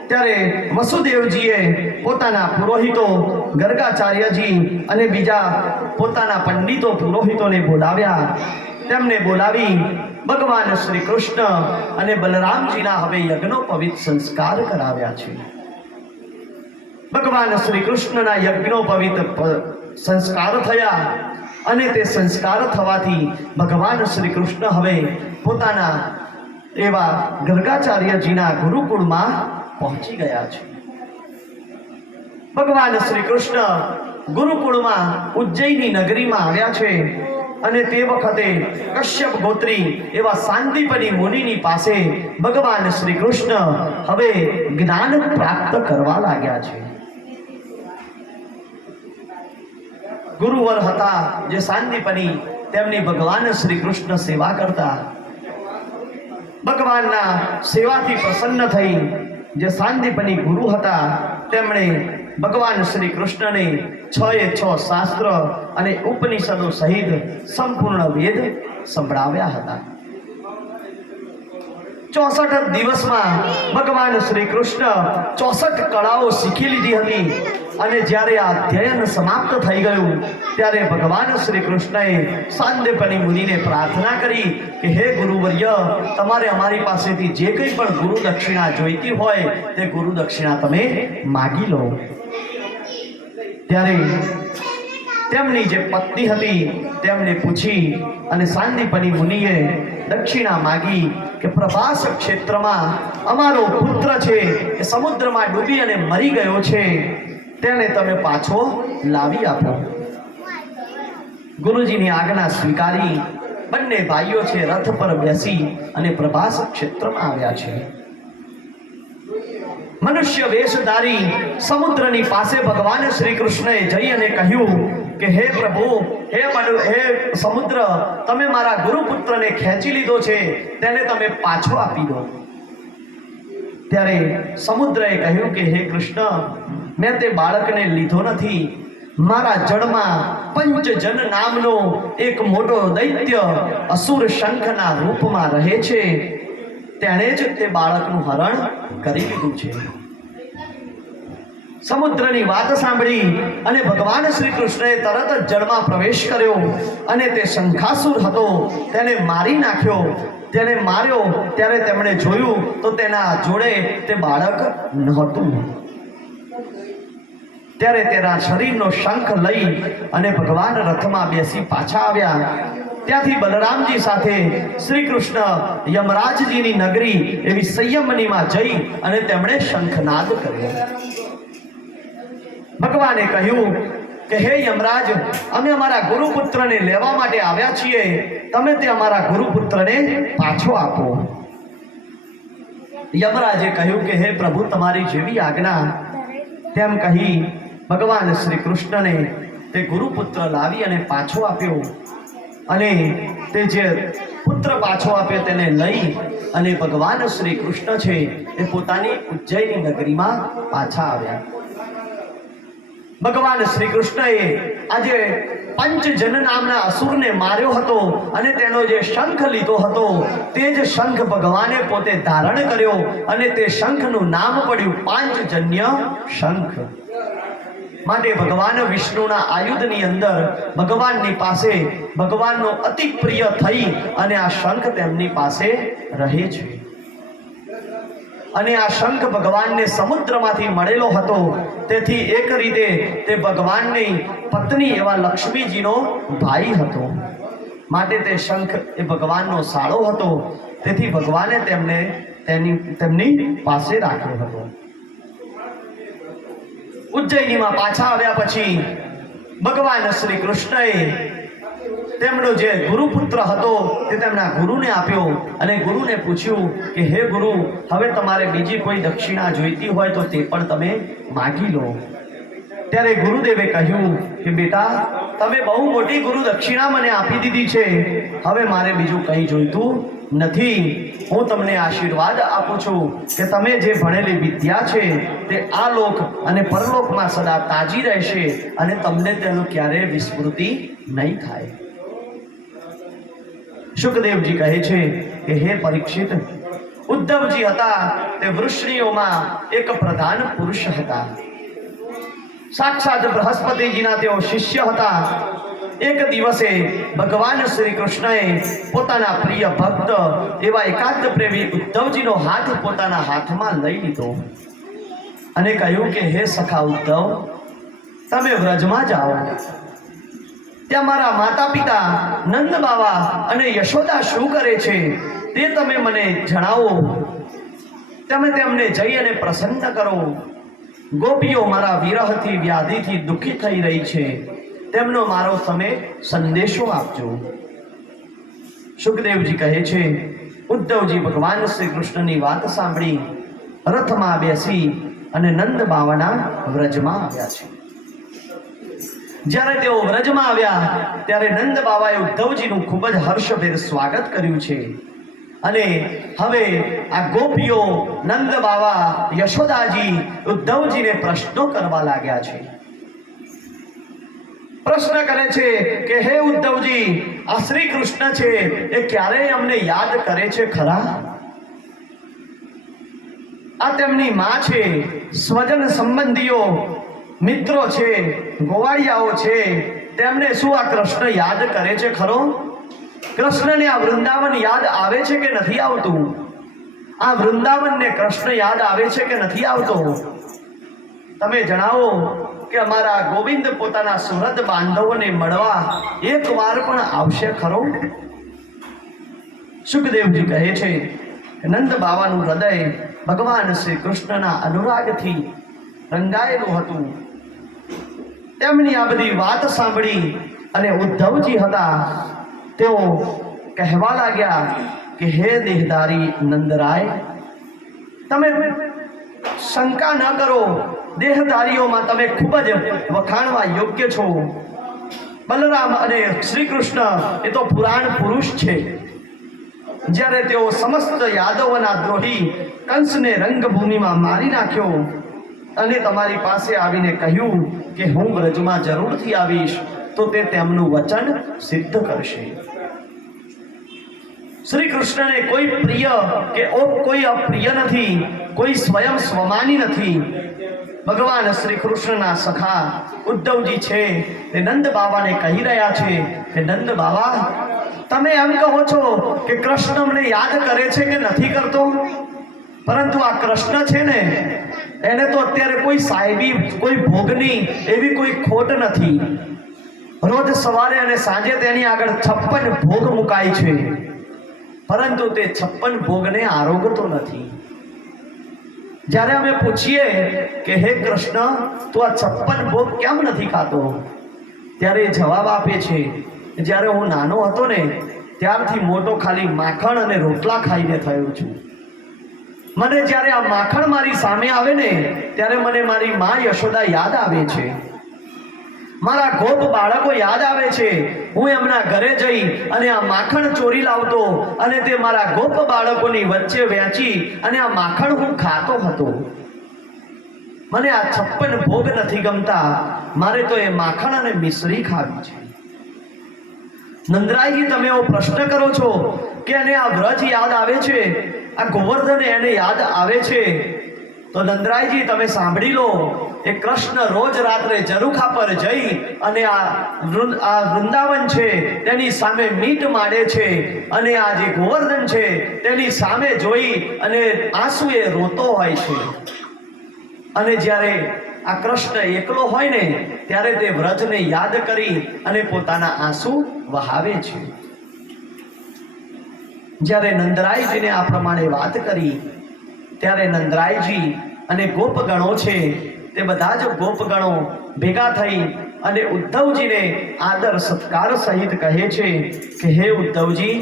ત્યારે વસુદેવજીએ પોતાના પુરોહિતો ગર્ગાચાર્યજી અને બીજા પોતાના પંડિતો પુરોહિતોને બોલાવ્યા. તેમને બોલાવી ભગવાન શ્રી કૃષ્ણ અને બલરામજીના હવે યજ્ઞોપવિત સંસ્કાર કરાવ્યા છે. ભગવાન શ્રી કૃષ્ણના યજ્ઞોપવિત સંસ્કાર થયા અને તે સંસ્કાર થવાથી ભગવાન શ્રી કૃષ્ણ હવે પોતાના એવા ગર્ગાચાર્યજીના ગુરુકુળમાં પહોંચી ગયા છે. ભગવાન શ્રી કૃષ્ણ ગુરુકુળમાં ઉજ્જૈની નગરીમાં આવ્યા છે અને તે વખતે કશ્યપ ગોત્રી એવા શાંતિપની મુનિની પાસે ભગવાન શ્રી કૃષ્ણ હવે જ્ઞાન પ્રાપ્ત કરવા લાગ્યા છે. ગુરુવર હતા જે શાંતિપની, તેમની ભગવાન શ્રી કૃષ્ણ સેવા કરતા. ભગવાનના સેવાથી પ્રસન્ન થઈ જે શાંતિપની ગુરુ હતા તેમણે ભગવાન શ્રી કૃષ્ણને 6 શાસ્ત્ર અને ઉપનિષદો સહિત સંપૂર્ણ વેદ સંભળાવ્યા હતા. 64 દિવસમાં ભગવાન શ્રી કૃષ્ણ 64 કળાઓ શીખી લીધી હતી અને જ્યારે આ અધ્યયન સમાપ્ત થઈ ગયું ત્યારે ભગવાન શ્રી કૃષ્ણએ સાંદીપની મુનિને પ્રાર્થના કરી કે હે ગુરુવર્ય, તમારે અમારી પાસેથી જે કંઈ પણ ગુરુ દક્ષિણા જોઈતી હોય તે ગુરુ દક્ષિણા તમે માગી લો. ત્યારે તેમની જે પત્ની હતી તેમને પૂછી અને સાંદીપની મુનિએ દક્ષિણા માગી કે પ્રભાસ ક્ષેત્રમાં અમારો પુત્ર છે એ સમુદ્રમાં ડૂબી અને મરી ગયો છે, તેને તમે પાછો લાવી આપો. ગુરુજીની આજ્ઞા સ્વીકારી બંને ભાઈઓ છે રથ પર બેસી અને પ્રભાસ ક્ષેત્રમાં આવ્યા છે. મનુષ્ય વેશધારી સમુદ્રની પાસે ભગવાન શ્રી કૃષ્ણએ જઈ અને કહ્યું કે હે પ્રભુ, હે સમુદ્ર, તમે મારા ગુરુપુત્રને ખેંચી લીધો છે, તેને તમે પાછો આપી દો. ત્યારે સમુદ્રએ કહ્યું કે હે કૃષ્ણ, મેં તે બાળકને લીધો નથી. મારા જળમાં પંચજન નામનો એક મોટો દૈત્ય અસુર શંખના રૂપમાં રહે છે, તેણે જ તે બાળકનું હરણ કરી લીધું છે. સમુદ્રની વાત સાંભળી અને ભગવાન શ્રી કૃષ્ણએ તરત જ જળમાં પ્રવેશ કર્યો અને તે શંખાસુર હતો તેને મારી નાખ્યો. તેને માર્યો ત્યારે તેમણે જોયું તો તેના જોડે તે બાળક નહોતું. ત્યારે તેના શરીરનો શંખ લઈ અને ભગવાન રથમાં બેસી પાછા આવ્યા. ત્યાંથી બલરામજી સાથે શ્રી કૃષ્ણ યમરાજજીની નગરી એવી સંયમનીમાં જઈ અને તેમણે શંખનાદ કર્યો. ભગવાને કહ્યું કે હે યમરાજ, અમે અમારા ગુરુપુત્રને લેવા માટે આવ્યા છીએ, તમે તે અમારા ગુરુપુત્રને પાછો આપો. યમરાજે કહ્યું કે હે પ્રભુ, તમારી જેવી આજ્ઞા. તેમ કહી ભગવાન શ્રી કૃષ્ણને તે ગુરુપુત્ર લાવી અને પાછો આપ્યો. અને તે જે પુત્ર પાછો આપ્યો તેને લઈ અને ભગવાન શ્રી કૃષ્ણ છે એ પોતાની ઉજ્જૈની નગરીમાં પાછા આવ્યા. ભગવાન શ્રી કૃષ્ણએ આજે પંચજન નામના અસુરને માર્યો હતો અને તેનો જે શંખ લીધો હતો તે જ શંખ ભગવાને પોતે ધારણ કર્યો અને તે શંખનું નામ પડ્યું પાંચજન્ય શંખ. માટે ભગવાન વિષ્ણુના આયુધની અંદર ભગવાનની પાસે ભગવાનનો અતિ પ્રિય થઈ અને આ શંખ તેમની પાસે રહે છે. અને આ શંખ ભગવાનને સમુદ્રમાંથી મળેલો હતો, તેથી એક રીતે તે ભગવાનની પત્ની એવા લક્ષ્મીજીનો ભાઈ હતો. માટે તે શંખ એ ભગવાનનો સાળો હતો, તેથી ભગવાને તેમને તેમની પાસે રાખ્યો હતો. ઉજ્જૈનીમાં પાછા આવ્યા પછી ભગવાન શ્રી કૃષ્ણએ તેમનો જે ગુરુપુત્ર હતો તે તેમના ગુરુને આપ્યો અને ગુરુને પૂછ્યું કે હે ગુરુ, હવે તમારે બીજી કોઈ દક્ષિણા જોઈતી હોય તો તે પણ તમે માગી લો. ત્યારે ગુરુદેવે કહ્યું કે બેટા, તમે બહુ મોટી ગુરુ દક્ષિણા મને આપી દીધી છે, હવે મારે બીજું કંઈ જોઈતું નથી. હું તમને આશીર્વાદ આપું છું કે તમે જે ભણેલી વિદ્યા છે તે આ લોક અને પરલોકમાં સદા તાજી રહેશે અને તમને તેનું ક્યારેય વિસ્મૃતિ નહીં થાય. શુકદેવજી કહે છે કે હે પરીક્ષિત, ઉદ્ધવજી હતા તે વૃષ્ણિઓમાં એક પ્રધાન પુરુષ હતા. સાક્ષાત બૃહસ્પતિજીના તેઓ શિષ્ય હતા. એક દિવસે ભગવાન શ્રી કૃષ્ણએ પોતાના પ્રિય ભક્ત એવા એકાંત પ્રેમી ઉદ્ધવજીનો હાથ પોતાના હાથમાં લઈ લીધો અને કહ્યું કે હે સખા ઉદ્ધવ, તમે વ્રજમાં જાઓ. ત્યાં મારા માતા પિતા નંદ બાવા અને યશોદા શું કરે છે તે તમે મને જણાવો. તમે તેમને જઈ અને પ્રસન્ન કરો. ગોપીઓ મારા વિરહથી વ્યાધિથી દુઃખી થઈ રહી છે, તેમનો મારો તમે સંદેશો આપજો. સુખદેવજી કહે છે, ઉદ્ધવજી ભગવાન શ્રી કૃષ્ણની વાત સાંભળી રથમાં બેસી અને નંદ બાવાના વ્રજમાં આવ્યા છે. જ્યારે તેઓ વ્રજમાં આવ્યા ત્યારે નંદ બાવાએ ઉદ્ધવજીનું ખૂબ જ હર્ષભેર સ્વાગત કર્યું છે. અને હવે આ ગોપીઓ, નંદ બાવા, યશોદાજી ઉદ્ધવજીને પ્રશ્નો કરવા લાગ્યા છે. પ્રશ્ન કરે છે કે હે ઉદ્ધવજી, આ શ્રી કૃષ્ણ છે એ ક્યારેય અમને યાદ કરે છે ખરા? આ તેમની માં છે, સ્વજન સંબંધીઓ, મિત્રો છે, ગોવાળિયાઓ છે, તેમને શું આ કૃષ્ણ યાદ કરે છે ખરો? કૃષ્ણને આ વૃંદાવન યાદ આવે છે કે નથી આવતું? આ વૃંદાવનને કૃષ્ણ યાદ આવે છે કે નથી આવતો? તમે જણાવો કે અમારા ગોવિંદ પોતાના સુહૃદ બાંધવોને મળવા એક વાર પણ આવશે ખરો? સુખદેવજી કહે છે કે નંદ બાવાનું હૃદય ભગવાન શ્રી કૃષ્ણના અનુરાગથી રંગાયેલું હતું. તેમની આ બધી વાત સાંભળી અને ઉદ્ધવજી હતા તેઓ કહેવા લાગ્યા કે હે દેહધારી નંદરાય, તમે શંકા ન કરો, દેહધારીઓમાં તમે ખૂબ જ વખાણવા યોગ્ય છો. બલરામ અને શ્રી કૃષ્ણ એ તો પુરાણ પુરુષ છે. જ્યારે તેઓ સમસ્ત યાદવોના દ્રોહી કંસને રંગભૂમિમાં મારી નાખ્યો અને તમારી પાસે આવીને કહ્યું કે હું વ્રજમાં જરૂરથી આવીશ, તો તે તેમનું વચન સિદ્ધ કરશે. શ્રી કૃષ્ણને કોઈ પ્રિય કે કોઈ અપ્રિય નથી, કોઈ સ્વયં સ્વમાની નથી. ભગવાન શ્રી કૃષ્ણના સખા ઉદ્ધવજી છે તે નંદ બાવાને કહી રહ્યા છે કે નંદ બાવા, તમે એમ કહો છો કે કૃષ્ણ અમને યાદ કરે છે કે નથી કરતો, પરંતુ આ કૃષ્ણ છે ને એને તો અત્યારે કોઈ સાહેબી, કોઈ ભોગની એવી કોઈ ખોટ નથી. રોજ સવારે અને સાંજે તેની આગળ 56 ભોગ મુકાય છે, પરંતુ તે 56 ભોગને આરોગતો નથી. જ્યારે અમે પૂછીએ કે હે કૃષ્ણ, તું આ 56 ભોગ કેમ નથી ખાતો, ત્યારે એ જવાબ આપે છે, જ્યારે હું નાનો હતો ને ત્યારથી મોટો ખાલી માખણ અને રોટલા ખાઈને થયો છું. મને જ્યારે આ માખણ મારી સામે આવે ને ત્યારે મને મારી મા યશોદા યાદ આવે છે, મારા ગોપ બાળકો યાદ આવે છે. હું એમના ઘરે જઈ અને આ માખણ ચોરી લાવતો અને તે મારા ગોપ બાળકોની વચ્ચે વહેંચી અને આ માખણ હું ખાતો હતો. મને આ 56 ભોગ નથી ગમતા, મારે તો એ માખણ અને મિશ્રી ખાવી છે. નંદરાયજી, તમે એવો પ્રશ્ન કરો છો કે એને આ વ્રજ યાદ આવે છે, આ ગોવર્ધન એને યાદ આવે છે, તો નંદરાયજી તમે સાંભળી લો. એ કૃષ્ણ રોજ રાત્રે ઝરૂખા પર જઈ અને આ વૃંદાવન છે તેની સામે મીટ માંડે છે અને આ જે ગોવર્ધન છે તેની સામે જોઈ અને આંસુએ રોતો હોય છે. અને જ્યારે આ કૃષ્ણ એકલો હોય ને ત્યારે તે વ્રજને યાદ કરી અને પોતાના આંસુ વહાવે છે. જ્યારે નંદરાયજીને આ પ્રમાણે વાત કરી ત્યારે નંદરાયજી અને ગોપગણો છે તે બધા જ ગોપગણો ભેગા થઈ અને ઉદ્ધવજીને આદર સત્કાર સહિત કહે છે કે હે ઉદ્ધવજી,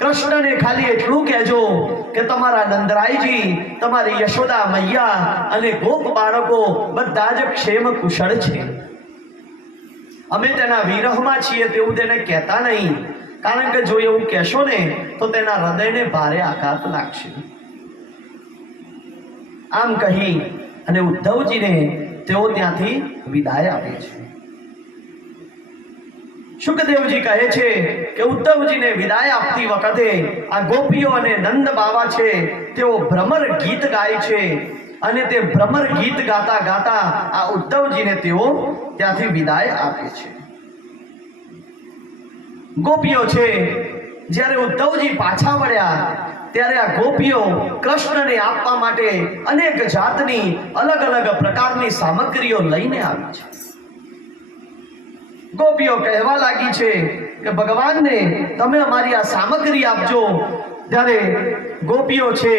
કૃષ્ણને ખાલી એટલું કહેજો કે તમારા નંદરાયજી, તમારી યશોદા મૈયા અને ગોપ બાળકો બધા જ ક્ષેમ કુશળ છે. અમે તેના વિરહમાં છીએ તેવું તેને કહેતા નહીં, કારણ કે જો એવું કહેશો ને તો તેના હૃદયને ભારે આઘાત લાગશે. આમ કહી અને ઉદ્ધવજીને તેઓ ત્યાંથી વિદાય આપે છે. શુકદેવજી કહે છે કે ઉદ્ધવજીને વિદાય આપતી વખતે આ ગોપીઓ અને નંદ બાવા છે તેઓ ભ્રમર ગીત ગાય છે અને તે ભ્રમર ગીત ગાતા ગાતા આ ઉદ્ધવજીને તેઓ ત્યાંથી વિદાય આપે છે. ગોપીઓ છે જ્યારે ઉદ્ધવજી પાછા વળ્યા ત્યારે આ ગોપીઓ કૃષ્ણને આપવા માટે અનેક જાતની અલગ અલગ પ્રકારની સામગ્રીઓ લઈને આવી છે. ગોપીઓ કહેવા લાગી છે કે ભગવાનને તમે અમારી આ સામગ્રી આપજો. ત્યારે ગોપીઓ છે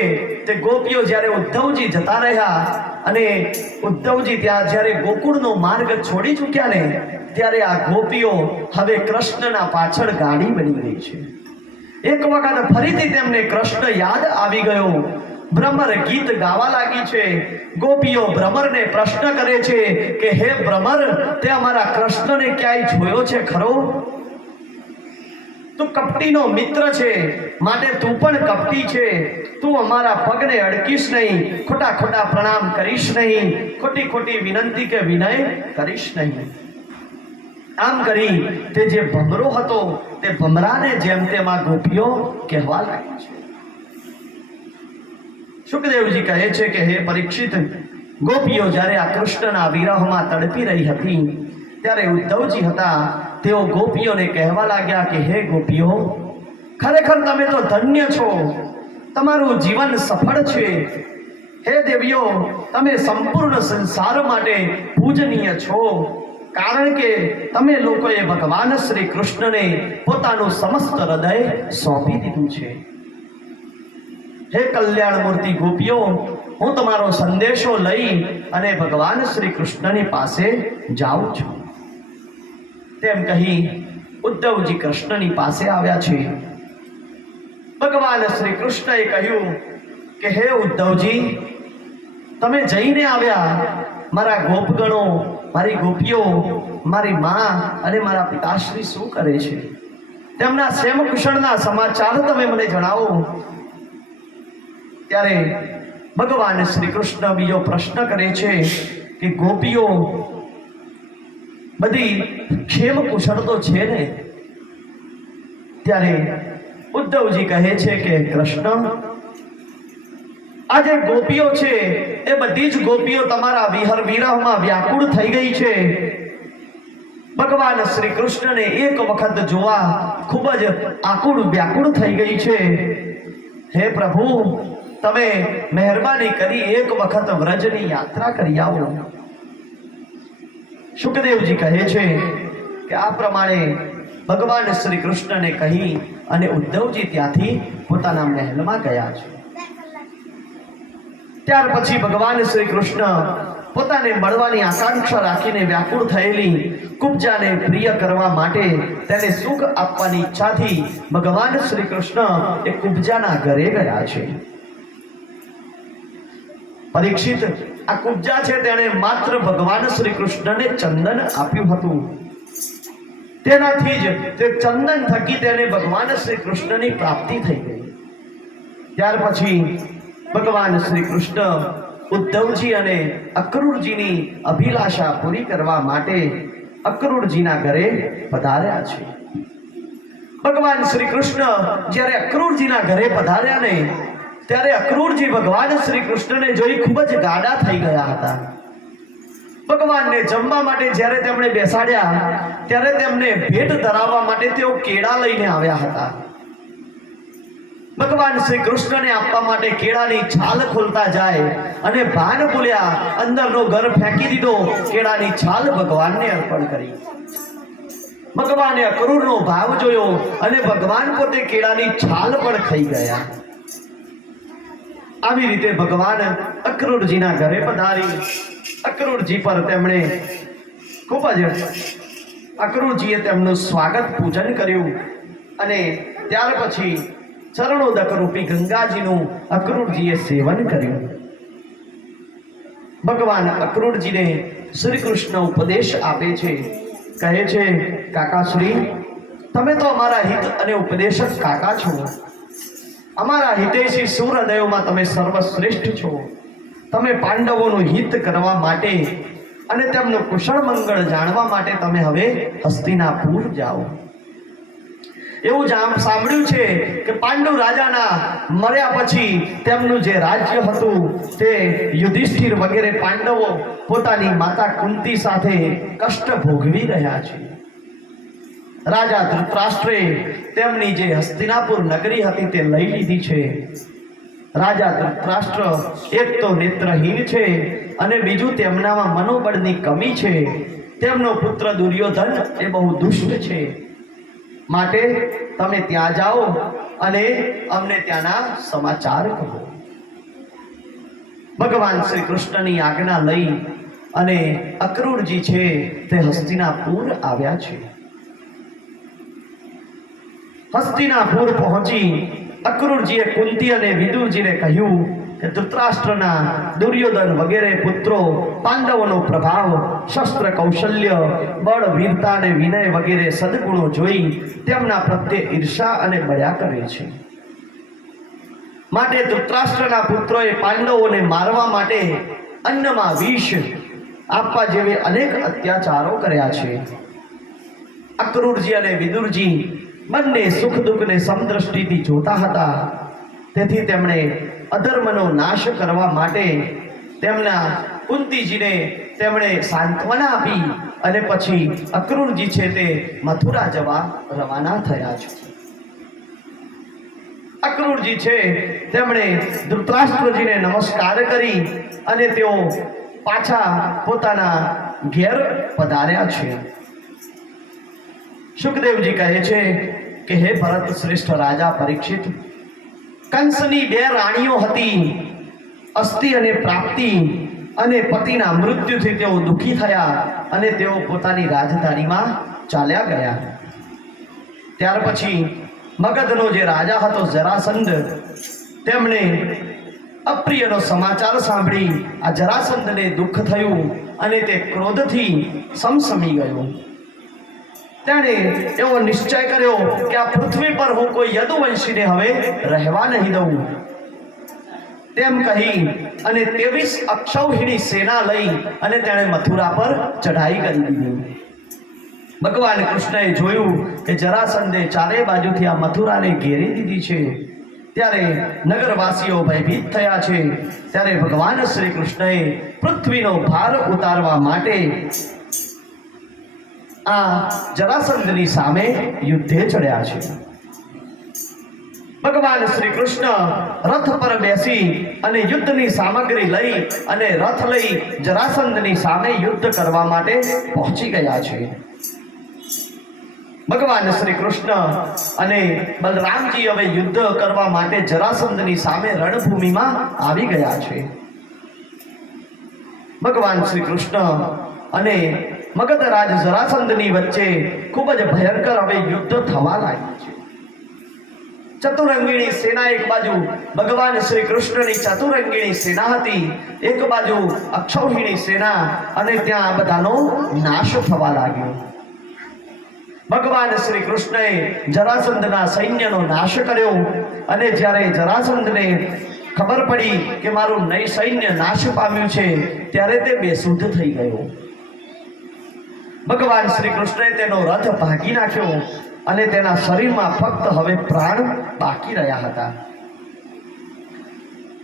તે ગોપીઓ જ્યારે ઉદ્ધવજી જતા રહ્યા અને ઉદ્ધવજી ત્યાં જ્યારે ગોકુળનો માર્ગ છોડી ચૂક્યા ને ત્યારે આ ગોપીઓ હવે કૃષ્ણના પાછળ ગાડી બની ગઈ છે. એક વખત ફરીથી તેમને કૃષ્ણ યાદ આવી ગયો, ભ્રમર ગીત ગાવા લાગી છે. ગોપીઓ ભ્રમરને પ્રશ્ન કરે છે કે હે ભ્રમર, તે અમારા કૃષ્ણને ક્યાંય જોયો છે ખરો? તું કપટીનો મિત્ર છે, માટે તું પણ કપટી છે. તું અમારા પગને અડકીશ નહીં, ખોટા ખોટા પ્રણામ કરીશ નહીં, ખોટી ખોટી વિનંતી કે વિનય કરીશ નહીં. આમ કરી તે જે ભમરો હતો તે ભમરાને જેમ તેમ આ ગોપીઓ કહેવા લાગી છે. શુકદેવજી કહે છે કે હે પરીક્ષિત, ગોપીઓ જ્યારે આ કૃષ્ણના વિરહમાં તડપી રહી હતી ત્યારે ઉદ્ધવજી હતા તેઓ ગોપીઓને કહેવા લાગ્યા કે હે ગોપીઓ, ખરેખર તમે તો ધન્ય છો, તમારું જીવન સફળ છે. હે દેવીઓ, તમે સંપૂર્ણ સંસાર માટે પૂજનીય છો, કારણ કે તમે લોકોએ ભગવાન શ્રી કૃષ્ણને પોતાનું સમસ્ત હૃદય સોંપી દીધું છે. હે કલ્યાણ મૂર્તિ ગોપીઓ, હું તમારો સંદેશો લઈ અને ભગવાન શ્રી કૃષ્ણની પાસે જાઉં છું. તેમ કહી ઉદ્ધવજી કૃષ્ણની પાસે આવ્યા છે. ભગવાન શ્રી કૃષ્ણએ કહ્યું કે હે ઉદ્ધવજી, તમે જઈને આવ્યા, મારા ગોપગણો, મારી ગોપીઓ, મારી મા અને મારા પિતાશ્રી શું કરે છે? તેમના ક્ષેમ કુશળના સમાચાર તમે મને જણાવો. ત્યારે ભગવાન શ્રી કૃષ્ણ બીજો પ્રશ્ન કરે છે કે ગોપીઓ બધી ક્ષેમ કુશળ તો છે ને? ત્યારે ઉદ્ધવજી કહે છે કે કૃષ્ણ, આ જે ગોપીઓ છે એ બધી જ ગોપીઓ તમારા વિરહમાં વ્યાકુળ થઈ ગઈ છે. ભગવાન શ્રી કૃષ્ણને એક વખત જોવા ખૂબ જ આકુળ વ્યાકુળ થઈ ગઈ છે. હે પ્રભુ, તમે મહેરબાની કરી એક વખત વ્રજની યાત્રા કરી આવો. શુકદેવજી કહે છે કે આ પ્રમાણે ભગવાન શ્રી કૃષ્ણને કહી અને ઉદ્ધવજી ત્યાંથી પોતાના મહેલમાં ગયા છે. ત્યાર પછી ભગવાન શ્રી કૃષ્ણ પોતાને મળવાની આકાંક્ષા રાખીને વ્યાકુળ થયેલી કુબ્જાને પ્રિય કરવા માટે તેને સુખ આપવાની ઈચ્છાથી ભગવાન શ્રી કૃષ્ણ એ કુબ્જાના ઘરે ગયા છે. પરીક્ષિત, આ કુબ્જા છે તેણે માત્ર ભગવાન શ્રી કૃષ્ણને ચંદન આપ્યું હતું. તેનાથી જ તે ચંદન થકી તેને ભગવાન શ્રી કૃષ્ણની પ્રાપ્તિ થઈ ગઈ. ત્યાર પછી ભગવાન શ્રી કૃષ્ણ ઉદ્ધવજી અને અક્રૂરજીની અભિલાષા પૂરી કરવા માટે અક્રૂરજીના ઘરે પધાર્યા છે. ભગવાન શ્રી કૃષ્ણ જ્યારે અક્રૂરજીના ઘરે પધાર્યા ને ત્યારે અક્રૂરજી ભગવાન શ્રી કૃષ્ણને જોઈ ખૂબ જ ગાડા થઈ ગયા હતા. ભગવાનને જમવા માટે જ્યારે તેમણે બેસાડ્યા ત્યારે તેમને ભેટ ધરાવવા માટે તેઓ કેળા લઈને આવ્યા હતા. ભગવાન શ્રી કૃષ્ણને આપવા માટે કેળાની છાલ ખોલતા જાય અને ભાન ભૂલ્યા અંદરનો ઘર ફેંકી દીધો. કેળાની છાલ ભગવાનને અર્પણ કરી. ભગવાને અક્રૂરનો ભાવ જોયો અને ભગવાન પોતે કેળાની છાલ પણ ખાઈ ગયા. આવી રીતે ભગવાન અક્રૂરજીના ઘરે પધારી અક્રૂરજી પર તેમણે ખૂબ જ અક્રૂરજીએ તેમનું સ્વાગત પૂજન કર્યું અને ત્યાર પછી ચરણોદક રૂપી ગંગાજીનું અક્રૂરજીએ સેવન કર્યું. ભગવાન અક્રૂરજીને શ્રી કૃષ્ણ ઉપદેશ આપે છે. કહે છે, કાકાશ્રી, તમે તો અમારા હિત અને ઉપદેશક કાકા છો. અમારા હિતેશી સુહૃદયોમાં તમે સર્વશ્રેષ્ઠ છો. તમે પાંડવોનું હિત કરવા માટે અને તેમનું કુશળ મંગળ જાણવા માટે તમે હવે હસ્તિનાપુર જાઓ. એવું સાંભળ્યું છે કે પાંડુ રાજાના મર્યા પછી તેમનું જે રાજ્ય હતું તે યુધિષ્ઠિર વગેરે પાંડવો પોતાની માતા કુંતી સાથે કષ્ટ ભોગવી રહ્યા છે. રાજા ધૃતરાષ્ટ્રે તેમની જે હસ્તિનાપુર નગરી હતી તે લઈ લીધી છે. રાજા ધૃતરાષ્ટ્ર એક તો નેત્રહીન છે અને બીજું તેમનામાં મનોબળની કમી છે. તેમનો પુત્ર દુર્યોધન એ બહુ દુષ્ટ છે. માટે તમે ત્યાં જાઓ અને અમને ત્યાંના સમાચાર કહો. ભગવાન શ્રી કૃષ્ણની આજ્ઞા લઈ અને અક્રૂરજી છે તે હસ્તિનાપુર આવ્યા છે. હસ્તિનાપુર પહોંચી અક્રૂરજીએ કુંતી અને વિદુરજીને કહ્યું કે ધૃતરાષ્ટ્રના દુર્યોધન વગેરે પુત્રો પાંડવોનો પ્રભાવ, શસ્ત્ર કૌશલ્ય, બળ, વીરતા અને વિનય વગેરે સદગુણો જોઈ તેમના પ્રત્યે ઈર્ષા અને બળ્યા કરે છે. માટે ધૃતરાષ્ટ્રના પુત્રોએ પાંડવોને મારવા માટે અન્નમાં વિષ આપવા જેવે અનેક અત્યાચારો કર્યા છે. અક્રૂરજી અને વિદુરજી બંને સુખ દુઃખને સમદ્રષ્ટિથી જોતા હતા. તેથી તેમણે અધર્મનો નાશ કરવા માટે તેમના કુંતીજીને તેમણે સાંત્વના આપી અને પછી અક્રૂરજી છે તે મથુરા જવા રવાના થયા છે. અક્રૂરજી છે તેમણે ધૃતરાષ્ટ્રજીને નમસ્કાર કરી અને તેઓ પાછા પોતાના ઘેર પધાર્યા છે. સુખદેવજી કહે છે કે હે ભરત શ્રેષ્ઠ રાજા પરીક્ષિત, કંસની બે રાણીઓ હતી, અસ્થિ અને પ્રાપ્તિ, અને પતિના મૃત્યુથી તેઓ દુઃખી થયા અને તેઓ પોતાની રાજધાનીમાં ચાલ્યા ગયા. ત્યાર પછી મગધનો જે રાજા હતો જરાસંધ, તેમણે અપ્રિયનો સમાચાર સાંભળી આ જરાસંધને દુઃખ થયું અને તે ક્રોધથી સમસમી ગયો. તેણે એવો નિશ્ચય કર્યો કે આ પૃથ્વી પર હું કોઈ યદુવંશીને હવે રહેવા નહીં દઉં. તેમ કહી અને 23 અક્ષૌહિણી સેના લઈ અને તેણે મથુરા પર ચઢાઈ કરી દીધી. ભગવાન કૃષ્ણએ જોયું કે જરાસંધે ચારે બાજુથી આ મથુરાને ઘેરી દીધી છે. ત્યારે નગરવાસીઓ ભયભીત થયા છે. ત્યારે ભગવાન શ્રી કૃષ્ણએ પૃથ્વીનો ભાર ઉતારવા માટે આ જરાસંધની સામે યુદ્ધે ચડ્યા છે. ભગવાન શ્રી કૃષ્ણ રથ પર બેસી અને યુદ્ધની સામગ્રી લઈ અને રથ લઈ જરાસંધની સામે યુદ્ધ કરવા માટે પહોંચી ગયા છે. ભગવાન શ્રી કૃષ્ણ અને બલરામજી હવે યુદ્ધ કરવા માટે જરાસંધની સામે રણભૂમિમાં આવી ગયા છે. ભગવાન શ્રી કૃષ્ણ અને મગધરાજ જરાસંધની વચ્ચે ખૂબ જ ભયંકર હવે યુદ્ધ થવા લાગ્યું છે. ચતુરંગીણી સેના એક બાજુ ભગવાન શ્રી કૃષ્ણની ચતુરંગીણી સેના હતી, એક બાજુ અક્ષૌહિણી સેના, અને ત્યાં બધાનો નાશ થવા લાગ્યો. ભગવાન શ્રી કૃષ્ણએ જરાસંધના સૈન્યનો નાશ કર્યો, અને જ્યારે જરાસંધને ખબર પડી કે મારું નઈ સૈન્ય નાશ પામ્યું છે, ત્યારે તે બેસુધ થઈ ગયો. ભગવાન શ્રી કૃષ્ણએ તેનો રથ ભાગી નાખ્યો, અને તેના શરીરમાં ફક્ત હવે પ્રાણ બાકી રહ્યા હતા.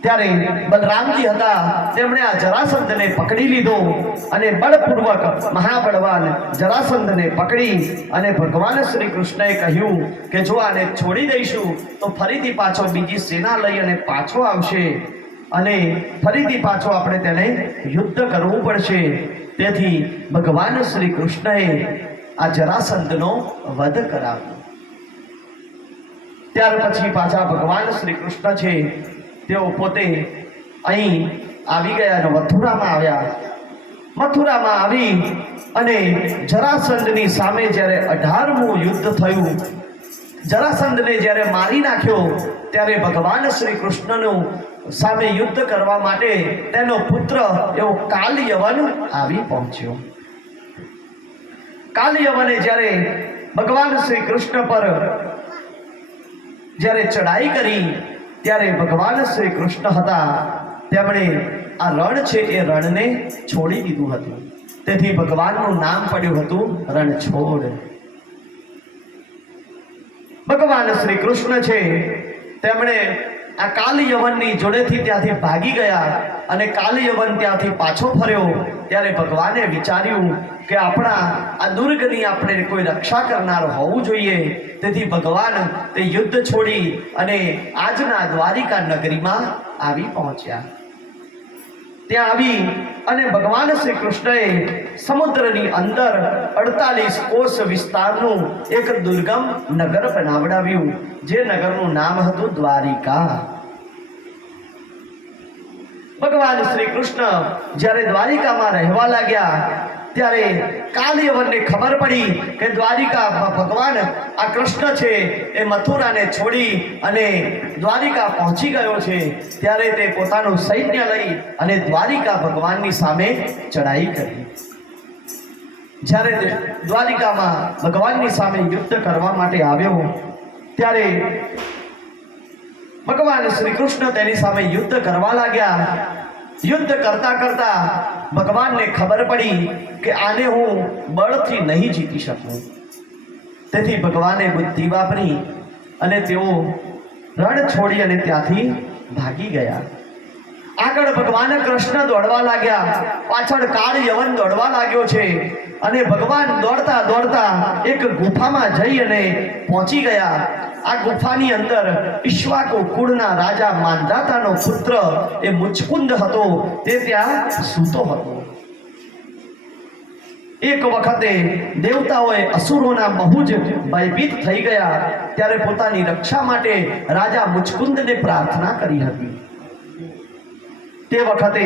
ત્યારે બલરામજી હતા, તેમણે આ જરાસંધને પકડી લીધો અને બળપૂર્વક મહાબળવાન જરાસંધને પકડી અને ભગવાન શ્રી કૃષ્ણએ કહ્યું કે જો આને છોડી દઈશું તો ફરીથી પાછો બીજી સેના લઈ અને પાછો આવશે, અને ફરીથી પાછો આપણે તેને યુદ્ધ કરવું પડશે. તેથી ભગવાન શ્રી કૃષ્ણએ આ જરાસંધનો વધ કરાવ્યો. ત્યાર પછી પાછા ભગવાન શ્રી કૃષ્ણ છે તેઓ પોતે અહીં આવી ગયા અને મથુરામાં આવ્યા. મથુરામાં આવી અને જરાસંધની સામે જ્યારે 18મું યુદ્ધ થયું, જરાસંધને જ્યારે મારી નાખ્યો, ત્યારે ભગવાન શ્રી કૃષ્ણનું સામે યુદ્ધ કરવા માટે તેનો પુત્ર એવો કાલયવન આવી પહોંચ્યો. કાલયવને જ્યારે ભગવાન શ્રી કૃષ્ણ પર જ્યારે ચડાઈ કરી, ત્યારે ભગવાન શ્રી કૃષ્ણ હતા તેમણે આ રણ છે એ રણને છોડી દીધું હતું. તેથી ભગવાનનું નામ પડ્યું હતું રણછોડ. ભગવાન શ્રી કૃષ્ણ છે તેમણે આ કાલયવનની જોડેથી ત્યાંથી ભાગી ગયા, અને કાલયવન ત્યાંથી પાછો ફર્યો. ત્યારે ભગવાને વિચાર્યું કે આપણા આ દુર્ગની આપણે કોઈ રક્ષા કરનાર હોવું જોઈએ. તેથી ભગવાન તે યુદ્ધ છોડી અને આજના દ્વારિકા નગરીમાં આવી પહોંચ્યા. ત્યાં આવી અને ભગવાન શ્રી કૃષ્ણએ સમુદ્રની અંદર 48 કોષ વિસ્તારનું એક દુર્ગમ નગર બનાવડાવ્યું, જે નગરનું નામ હતું દ્વારિકા. ભગવાન શ્રી કૃષ્ણ જ્યારે દ્વારિકામાં રહેવા લાગ્યા, ત્યારે કાલયવનને ખબર પડી કે દ્વારિકામાં ભગવાન આ કૃષ્ણ છે એ મથુરાને છોડી અને દ્વારિકા પહોંચી ગયો છે. ત્યારે તે પોતાનું સૈન્ય લઈ અને દ્વારિકા ભગવાનની સામે ચડાઈ કરી. જ્યારે તે દ્વારિકામાં ભગવાનની સામે યુદ્ધ કરવા માટે આવ્યો, ત્યારે ભગવાન શ્રી કૃષ્ણ તેની સામે યુદ્ધ કરવા લાગ્યા. યુદ્ધ કરતા કરતા ભગવાનને ખબર પડી કે આને હું બળથી નહીં જીતી શકું. તેથી ભગવાને બુદ્ધિ વાપરી અને તેઓ રણ છોડી અને ત્યાંથી ભાગી ગયા. આગળ ભગવાન કૃષ્ણ દોડવા લાગ્યા, પાછળ કાલયવન દોડવા લાગ્યો છે, અને ભગવાન દોડતા દોડતા એક ગુફામાં જઈ અને પહોંચી ગયા. આ ગુફાની અંદર ઈક્ષ્વાકુ કુળના રાજા માંધાતાનો પુત્ર એ મુચકુંદ હતો, તે ત્યાં સૂતો હતો. એક વખતે દેવતાઓએ અસુરોના બહુ જ ભયભીત થઈ ગયા, ત્યારે પોતાની રક્ષા માટે રાજા મુચકુંદને પ્રાર્થના કરી હતી. તે વખતે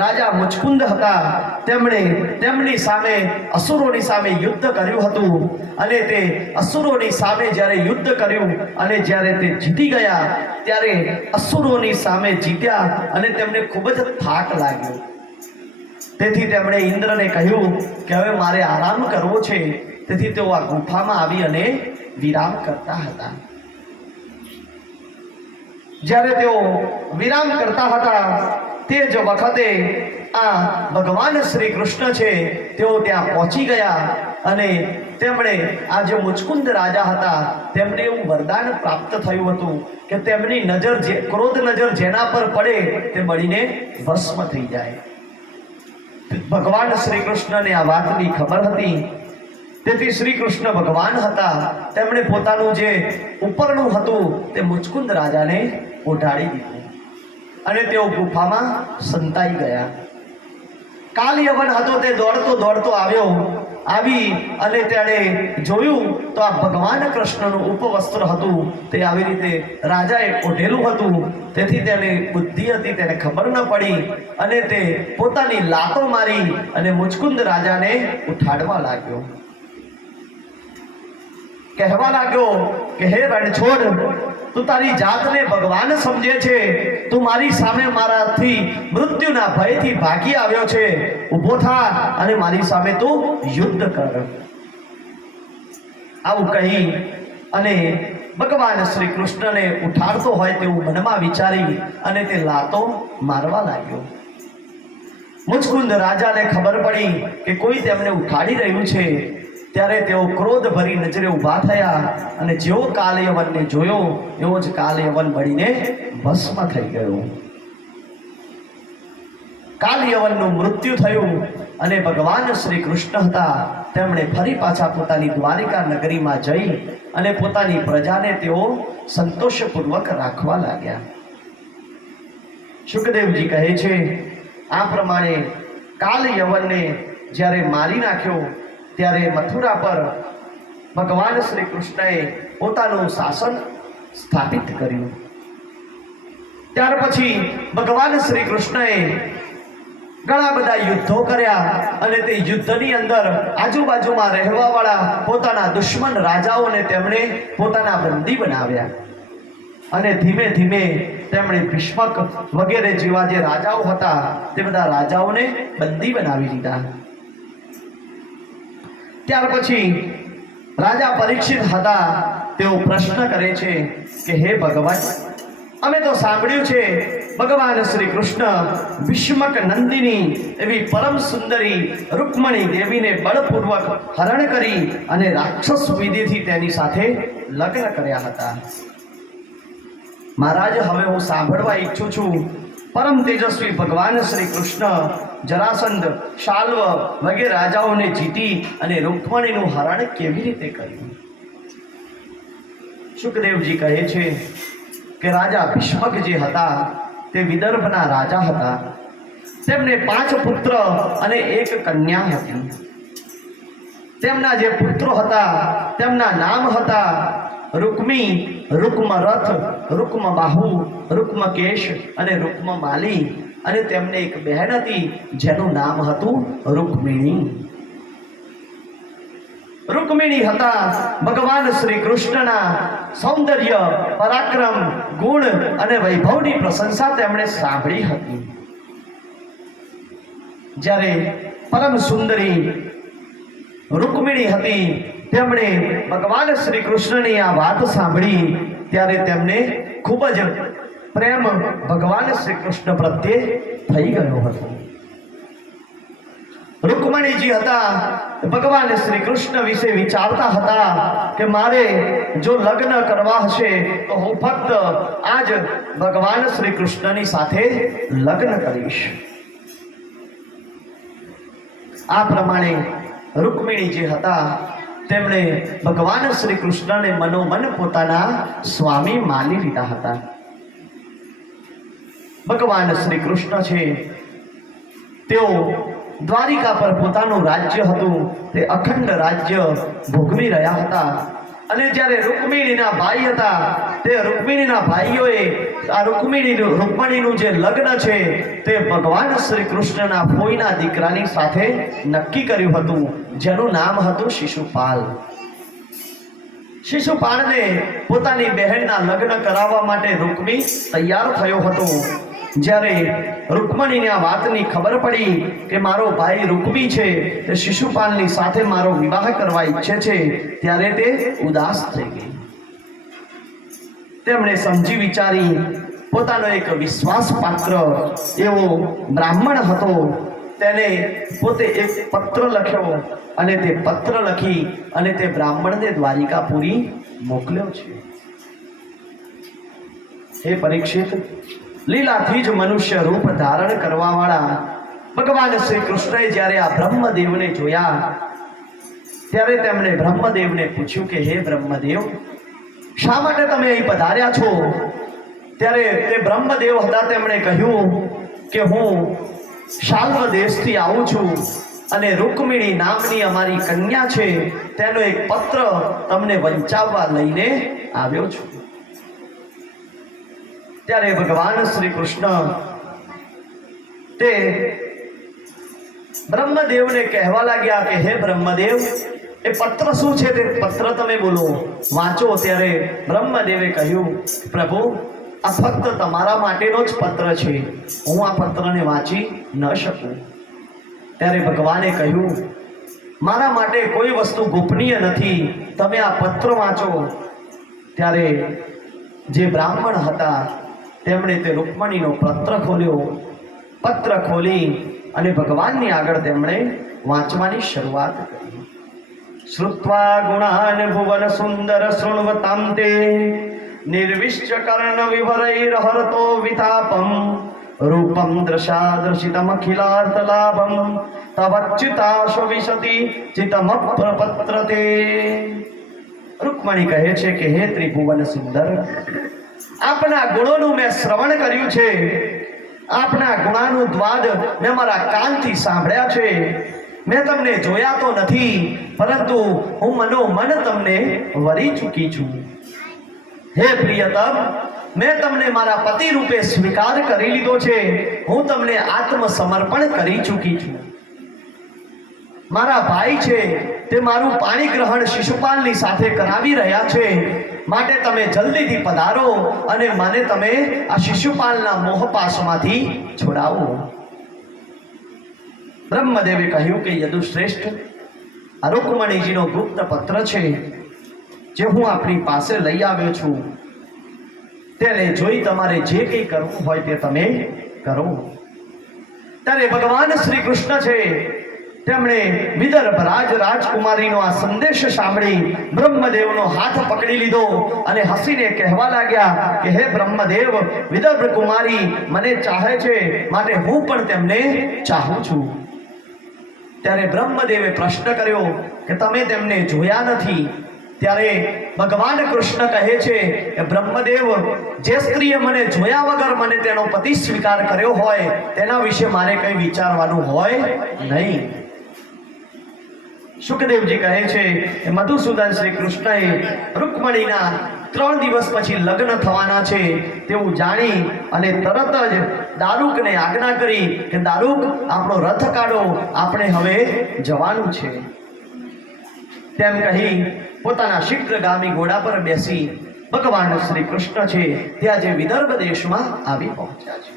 રાજા મુચકુંદ હતા, તેમણે તેમની સામે અસુરોની સામે યુદ્ધ કર્યું હતું, અને તે અસુરોની સામે જ્યારે યુદ્ધ કર્યું અને જ્યારે તે જીતી ગયા, ત્યારે અસુરોની સામે જીત્યા અને તેમને ખૂબ જ થાક લાગ્યો. તેથી તેમણે ઇન્દ્રને કહ્યું કે હવે મારે આરામ કરવો છે. તેથી તેઓ આ ગુફામાં આવી અને વિરામ કરતા હતા. જ્યારે તેઓ વિરામ કરતા હતા તે જ વખતે આ ભગવાન શ્રી કૃષ્ણ છે તેઓ ત્યાં પહોંચી ગયા, અને તેમણે આ જે મુચકુંદ રાજા હતા તેમને એવું વરદાન પ્રાપ્ત થયું હતું કે તેમની નજર ક્રોધ નજર જેના પર પડે તે બળીને ભસ્મ થઈ જાય. ભગવાન શ્રી કૃષ્ણને આ વાતની ખબર હતી. તેથી શ્રી કૃષ્ણ ભગવાન હતા, તેમણે પોતાનું જે ઉપરણું હતું તે મુચકુંદ રાજાને ઓઢાડી દીધું અને તેઓ ગુફામાં સંતાઈ ગયા. કાલયવન હતો તે દોડતો દોડતો આવ્યો આવી અને તેણે જોયું તો આ ભગવાન કૃષ્ણનું ઉપવસ્ત્ર હતું તે આવી રીતે રાજાએ ઓઢેલું હતું. તેથી તેને બુદ્ધિ હતી, તેને ખબર ન પડી અને તે પોતાની લાતો મારી અને મુચકુંદ રાજાને ઉઠાડવા લાગ્યો. કહેવા લાગ્યો કે હે રણછોડ, તું તારી જાતને ભગવાન સમજે છે, તું મારી સામે મારાથી મૃત્યુના ભયથી ભાગી આવ્યો છે. ઊભો થા અને મારી સામે તું યુદ્ધ કર. આવું કહી અને ભગવાન શ્રી કૃષ્ણને ઉઠાડતો હોય તેવું મનમાં વિચારી અને તે લાતો મારવા લાગ્યો. મુચકુંદ રાજાને ખબર પડી કે કોઈ તેમને ઉઠાડી રહ્યું છે. ત્યારે તેઓ ક્રોધ ભરી નજરે ઊભા થયા અને જેવો કાલયવનને જોયો એવો જ કાલયવન બળીને ભસ્મ થઈ ગયો. કાલયવનનું મૃત્યુ થયું અને ભગવાન શ્રી કૃષ્ણ હતા તેમણે ફરી પાછા પોતાની દ્વારિકા નગરીમાં જઈ અને પોતાની પ્રજાને તેઓ સંતોષપૂર્વક રાખવા લાગ્યા. શુકદેવજી કહે છે આ પ્રમાણે કાલયવનને જ્યારે મારી નાખ્યો ત્યારે મથુરા પર ભગવાન શ્રી કૃષ્ણએ પોતાનું શાસન સ્થાપિત કર્યું. ત્યાર પછી ભગવાન શ્રી કૃષ્ણએ ઘણા બધા યુદ્ધો કર્યા અને તે યુદ્ધની અંદર આજુબાજુમાં રહેવાવાળા પોતાના દુશ્મન રાજાઓને તેમણે પોતાના બંદી બનાવ્યા અને ધીમે ધીમે તેમણે ભીષ્મક વગેરે જેવા જે રાજાઓ હતા તે બધા રાજાઓને બંદી બનાવી દીધા. ત્યાર પછી રાજા પરીક્ષિત હતા તેઓ પ્રશ્ન કરે છે કે હે ભગવાન, અમે તો સાંભળ્યું છે ભગવાન શ્રી કૃષ્ણ ભીષ્મક નંદિની એવી પરમ સુંદરી રૂકમણી દેવીને બળપૂર્વક હરણ કરી અને રાક્ષસ વિધિથી તેની સાથે લગ્ન કર્યા હતા. મહારાજ, હવે હું સાંભળવા ઈચ્છું છું પરમ તેજસ્વી ભગવાન શ્રી કૃષ્ણ જરાસંધ, શાલ્વ વગેરે રાજાઓને જીતી અને રૂકમણીનું હરણ કેવી રીતે કર્યું? શુકદેવજી કહે છે કે રાજા ભીષ્મક જે હતા તે વિદર્ભના રાજા હતા. તેમને 5 પુત્ર અને 1 કન્યા હતી. તેમના જે પુત્રો હતા તેમના નામ હતા રૂકમી, રૂકમરથ, રૂકમબાહુ, રૂકમકેશ અને રૂકમમાલી. અને તેમને એક બહેન હતી જેનું નામ હતું રૂકમિણી. રૂકમિણી હતા ભગવાન શ્રી કૃષ્ણના સૌંદર્ય, પરાક્રમ, ગુણ અને વૈભવની પ્રશંસા તેમણે સાંભળી હતી. જ્યારે પરમ સુંદરી રૂકમિણી હતી તેમણે ભગવાન શ્રી કૃષ્ણની આ વાત સાંભળી ત્યારે તેમને ખૂબ જ પ્રેમ ભગવાન શ્રી કૃષ્ણ પ્રત્યે થઈ ગયો હતો. રૂકમણીજી હતા ભગવાન શ્રી કૃષ્ણ વિશે વિચારતા હતા કે મારે જો લગ્ન કરવા હશે તો હું ફક્ત આજ ભગવાન શ્રી કૃષ્ણની સાથે લગ્ન કરીશ. આ પ્રમાણે રૂકમિણીજી હતા તેમણે ભગવાન શ્રી કૃષ્ણને મનોમન પોતાના સ્વામી માની લીધા હતા. ભગવાન શ્રી કૃષ્ણ છે તેઓ દ્વારિકા પર પોતાનું રાજ્ય હતું તે અખંડ રાજ્ય ભોગવી રહ્યા હતા. અને જ્યારે રૂકમિણીના ભાઈ હતા તે રૂકમિણીના ભાઈઓએ આ રૂકમિણીનું જે લગ્ન છે તે ભગવાન શ્રી કૃષ્ણના ફોઈના દીકરાની સાથે નક્કી કર્યું હતું જેનું નામ હતું શિશુપાલ. શિશુપાળને પોતાની બહેનના લગ્ન કરાવવા માટે રૂકમી તૈયાર થયો હતો. જ્યારે રૂકમણીને આ વાતની ખબર પડી કે મારો ભાઈ રૂકમી છે તે શિશુપાલની સાથે મારો વિવાહ કરવા ઈચ્છે છે ત્યારે તે ઉદાસ થઈ ગઈ. તેમણે સમજી વિચારી પોતાનો એક વિશ્વાસપાત્ર એવો બ્રાહ્મણ હતો તેને પોતે એક પત્ર લખ્યો અને તે પત્ર લખી અને તે બ્રાહ્મણને દ્વારિકાપુરી મોકલ્યો છે. હે પરીક્ષિત, લીલાથી જ મનુષ્ય રૂપ ધારણ કરવા વાળા ભગવાન શ્રી કૃષ્ણએ જ્યારે આ બ્રહ્મદેવને જોયા ત્યારે તેમણે બ્રહ્મદેવને પૂછ્યું કે હે બ્રહ્મદેવ, શા માટે તમે અહીં પધાર્યા છો? ત્યારે તે બ્રહ્મદેવ હતા તેમણે કહ્યું કે હું શાલ્વ દેશથી આવું છું અને રૂકમિણી નામની અમારી કન્યા છે તેનો એક પત્ર તમને વંચાવવા લઈને આવ્યો છું. ત્યારે ભગવાન શ્રી કૃષ્ણ તે બ્રહ્મદેવને કહેવા લાગ્યા કે હે બ્રહ્મદેવ, એ પત્ર શું છે તે પત્ર તમે બોલો, વાંચો. ત્યારે બ્રહ્મદેવે કહ્યું, પ્રભુ, આ ફક્ત તમારા માટેનો જ પત્ર છે, હું આ પત્રને વાંચી ન શકું. ત્યારે ભગવાને કહ્યું, મારા માટે કોઈ વસ્તુ ગોપનીય નથી, તમે આ પત્ર વાંચો. ત્યારે જે બ્રાહ્મણ હતા તેમણે તે રૂકમણીનો પત્ર ખોલ્યો. પત્ર ખોલી અને ભગવાનની આગળ તેમણે વાંચવાની શરૂઆત કરી. શ્રુત્વા ગુણાન ભુવન સુંદર શૃણવતામ તે નિર્વિશ્ય કર્ણ વિભરૈર્હરતો વિતાપમ રૂપમ દ્રશાદર્શિતમખિલાર્થ લાભમ તવચ્યુતાશો વિશતિ ચિતમપ્રપત્રતે. રૂકમણી કહે છે કે હે ત્રિભુવન સુંદર, આપના ગુણોનું મેં શ્રવણ કર્યું છે, આપના ગુણાનું દ્વાદ મેં મારા કાનથી સાંભળ્યા છે. મેં તમને જોયા તો નથી, પરંતુ હું મનોમન તમને વરી ચૂકી છું. હે પ્રિયતમ, મેં તમને મારા પતિ રૂપે સ્વીકાર કરી લીધો છે, હું તમને આત્મસમર્પણ કરી ચૂકી છું. મારા ભાઈ છે તે મારું પાણી ગ્રહણ શિશુપાલની સાથે કરાવી રહ્યા છે, માટે તમે જલ્દીથી પધારો અને મને તમે આ શિશુપાલના મોહપાશમાંથી છોડાવો. બ્રહ્મદેવે કહ્યું કે યદુશ્રેષ્ઠ, આ રૂકમણીજીનો ગુપ્ત પત્ર છે જે હું આપણી પાસે લઈ આવ્યો છું, તેને જોઈ તમારે જે કંઈ કરવું હોય તે તમે કરો. ત્યારે ભગવાન શ્રી કૃષ્ણ છે તેમણે વિદર્ભ રાજકુમારીનો આ સંદેશ સાંભળી બ્રહ્મદેવનો હાથ પકડી લીધો અને હસીને કહેવા લાગ્યા કે હે બ્રહ્મદેવ, વિદર્ભ કુમારી મને ચાહે છે, માટે હું પણ તેમને ચાહું છું. ત્યારે બ્રહ્મદેવે પ્રશ્ન કર્યો કે તમે તેમને જોયા નથી. ત્યારે ભગવાન કૃષ્ણ કહે છે કે બ્રહ્મદેવ, જે સ્ત્રીએ મને જોયા વગર મને તેનો પતિ સ્વીકાર કર્યો હોય તેના વિશે મારે કંઈ વિચારવાનું હોય નહીં. સુખદેવજી કહે છે કે મધુસૂદન શ્રી કૃષ્ણએ રૂકમણીના 3 દિવસ પછી લગ્ન થવાના છે તેવું જાણી અને તરત જ દારૂકને આજ્ઞા કરી કે દારૂક, આપણો રથ કાઢો, આપણે હવે જવાનું છે. તેમ કહી પોતાના શીઘ્રગામી ઘોડા પર બેસી ભગવાન શ્રી કૃષ્ણ છે ત્યાં જે વિદર્ભ દેશમાં આવી પહોંચ્યા છે.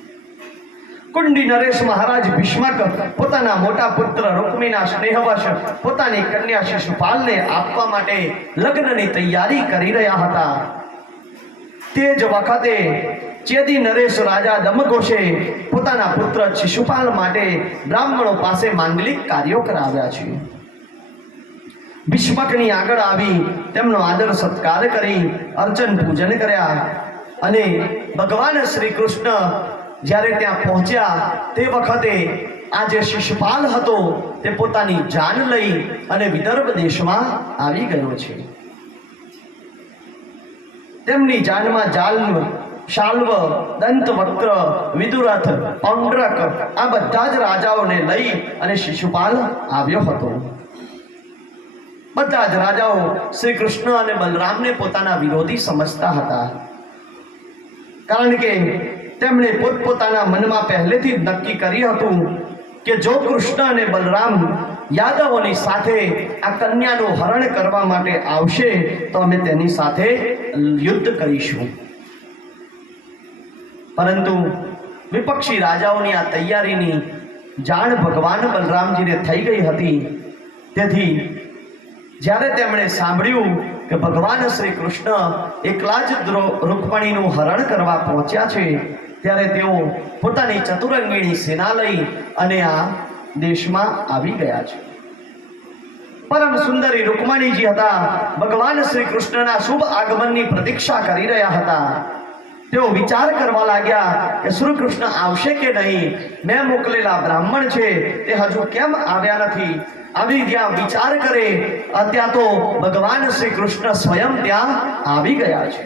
કુંડી નરેશ મહારાજ ભીષ્મક પોતાના મોટા પુત્ર રૂકમિણીના સ્નેહવશ પોતાની કન્યા શિશુપાલને આપવા માટે લગ્નની તૈયારી કરી રહ્યા હતા. તે જ વખતે ચેદી નરેશ રાજા દમઘોષે પોતાના પુત્ર શિશુપાલ માટે બ્રાહ્મણો પાસે માંગલિક કાર્યો કરાવ્યા છે. ભીષ્મકની આગળ આવી તેમનો આદર સત્કાર કરી અર્ચન પૂજન કર્યા અને ભગવાન શ્રી કૃષ્ણ જ્યારે ત્યાં પહોંચ્યા તે વખતે આ જે શિશુપાલ હતો તે પોતાની જાન લઈ અને વિદર્ભ દેશમાં આવી ગયો છે. તેમની જાનમાં જાલ્મ, શાલ્વ, દંતવક્ર, વિદુરથ, પૌંડ્રક આ બધા જ રાજાઓને લઈ અને શિશુપાલ આવ્યો હતો. બધા જ રાજાઓ શ્રી કૃષ્ણ અને બલરામને પોતાના વિરોધી સમજતા હતા, કારણ કે તેમણે પોતપોતાના મનમાં પહેલેથી જ નક્કી કર્યું હતું કે જો કૃષ્ણ અને બલરામ યાદવોની સાથે આ કન્યાનું હરણ કરવા માટે આવશે તો અમે તેની સાથે યુદ્ધ કરીશું. પરંતુ વિપક્ષી રાજાઓની આ તૈયારીની જાણ ભગવાન બલરામજીને થઈ ગઈ હતી. તેથી જ્યારે તેમણે સાંભળ્યું કે ભગવાન શ્રી કૃષ્ણ એકલા જ રૂકમણીનું હરણ કરવા પહોંચ્યા છે ત્યારે તેઓ પોતાની ચતુરંગીણી સેના લઈ અને આ દેશમાં આવી ગયા છે. પરમ સુંદરી રૂકમણીજી હતા ભગવાન શ્રી કૃષ્ણના શુભ આગમનની પ્રતીક્ષા કરી રહ્યા હતા. તેઓ વિચાર કરવા લાગ્યા કે શ્રી કૃષ્ણ આવશે કે નહીં, મેં મોકલેલા બ્રાહ્મણ છે તે હજુ કેમ આવ્યા નથી. આવી જ્યાં વિચાર કરે ત્યાં તો ભગવાન શ્રી કૃષ્ણ સ્વયં ત્યાં આવી ગયા છે.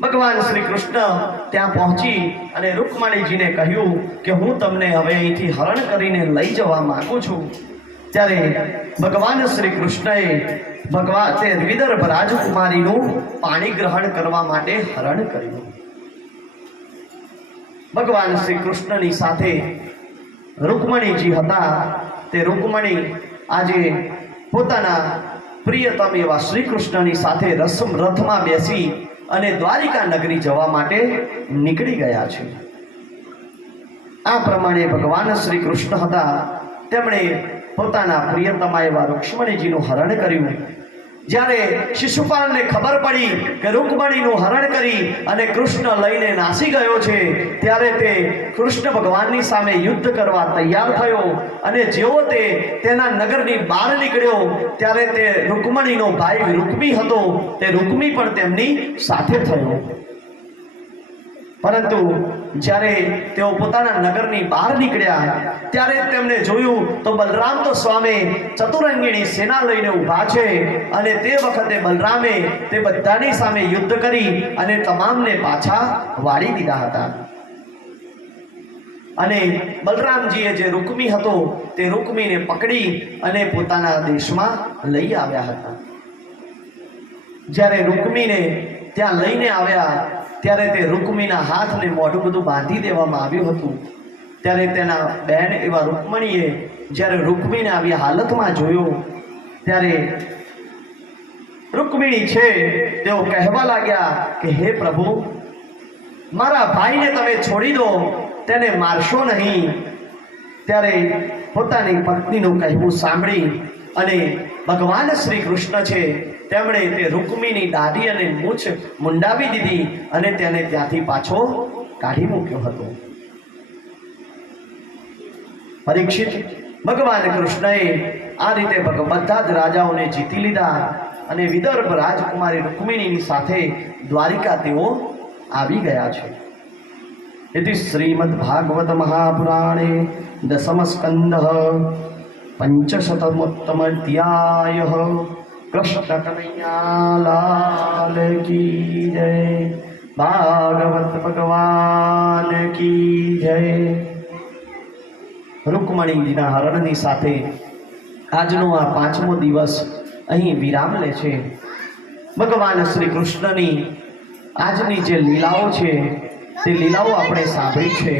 ભગવાન શ્રી કૃષ્ણ ત્યાં પહોંચી અને રૂકમણીજીને કહ્યું કે હું તમને હવે અહીંથી હરણ કરીને લઈ જવા માંગુ છું. ત્યારે ભગવાન શ્રી કૃષ્ણએ તે વિદર્ભ રાજકુમારીનું પાણી ગ્રહણ કરવા માટે હરણ કર્યું. ભગવાન શ્રી કૃષ્ણની સાથે રૂકમણીજી હતા. તે રૂકમણી આજે પોતાના પ્રિયતમ એવા શ્રી કૃષ્ણની સાથે રથમાં બેસી અને દ્વારિકા નગરી જવા માટે નીકળી ગયા છે. આ પ્રમાણે ભગવાન શ્રી કૃષ્ણ હતા. તેમણે પોતાના પ્રિયતમા એવા રૂક્ષ્મણીજીનું હરણ કર્યું. જ્યારે શિશુપાલને ખબર પડી કે રૂકમણીનું હરણ કરી અને કૃષ્ણ લઈને નાસી ગયો છે, ત્યારે તે કૃષ્ણ ભગવાનની સામે યુદ્ધ કરવા તૈયાર થયો. અને જેવો તે તેના નગરની બહાર નીકળ્યો ત્યારે તે રૂકમણીનો ભાઈ રૂકમી હતો. તે રૂકમી પણ તેમની સાથે થયો. પરંતુ જ્યારે તેઓ પોતાના નગરની બહાર નીકળ્યા ત્યારે તેમણે જોયું તો બલરામ તો સામે ચતુરંગીણી સેના લઈને ઊભા છે. અને તે વખતે બલરામે તે બધાની સામે યુદ્ધ કરી અને તમામને પાછા વાળી દીધા હતા. અને બલરામજીએ જે રૂકમી હતો તે રૂકમીને પકડી અને પોતાના દેશમાં લઈ આવ્યા હતા. જ્યારે રૂકમીને ત્યાં લઈને આવ્યા ત્યારે તે રૂકમીના હાથને મોઢું બધું બાંધી દેવામાં આવ્યું હતું. ત્યારે તેના બહેન એવા રૂકમણીએ જ્યારે રૂકમીને આવી હાલતમાં જોયો ત્યારે રૂકમિણી છે તેઓ કહેવા લાગ્યા કે હે પ્રભુ, મારા ભાઈને તમે છોડી દો, તેને મારશો નહીં. ત્યારે પોતાની પત્નીનું કહેવું સાંભળી અને ભગવાન શ્રી કૃષ્ણ છે તેમણે તે રૂકમીની દાઢી અને મૂછ મુંડાવી દીધી અને તેને ત્યાંથી પાછો કાઢી મૂક્યો હતો. પરીક્ષિત, ભગવાન કૃષ્ણએ આ રીતે બધા જ રાજાઓને જીતી લીધા અને વિદર્ભ રાજકુમારી રૂકમિણીની સાથે દ્વારિકા તેઓ આવી ગયા છે. इति श्रीमद्भागवत महापुराणे दशम स्कंध पंचशतमोत्तमोऽध्याय कृष्ण कन्हैया लाल की जय. भागवत भगवान की जय. રૂકમણીજીના હરણની સાથે આજનો આ 5મો દિવસ અહીં વિરામ લે છે. ભગવાન શ્રી કૃષ્ણની આજની જે લીલાઓ છે તે લીલાઓ આપણે સાંભળી છે.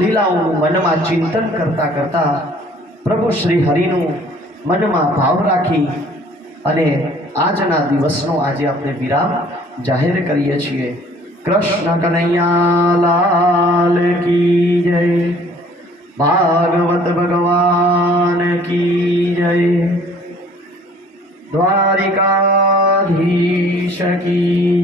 લીલાઓનું મનમાં ચિંતન કરતા કરતા પ્રભુ શ્રી હરિનું મનમાં ભાવ રાખી અને આજના દિવસનો આજે આપણે વિરામ જાહેર કરીએ છીએ. કૃષ્ણ કનૈયા લાલ કી જય. ભાગવત ભગવાન કી જય. દ્વારિકાધીશ કી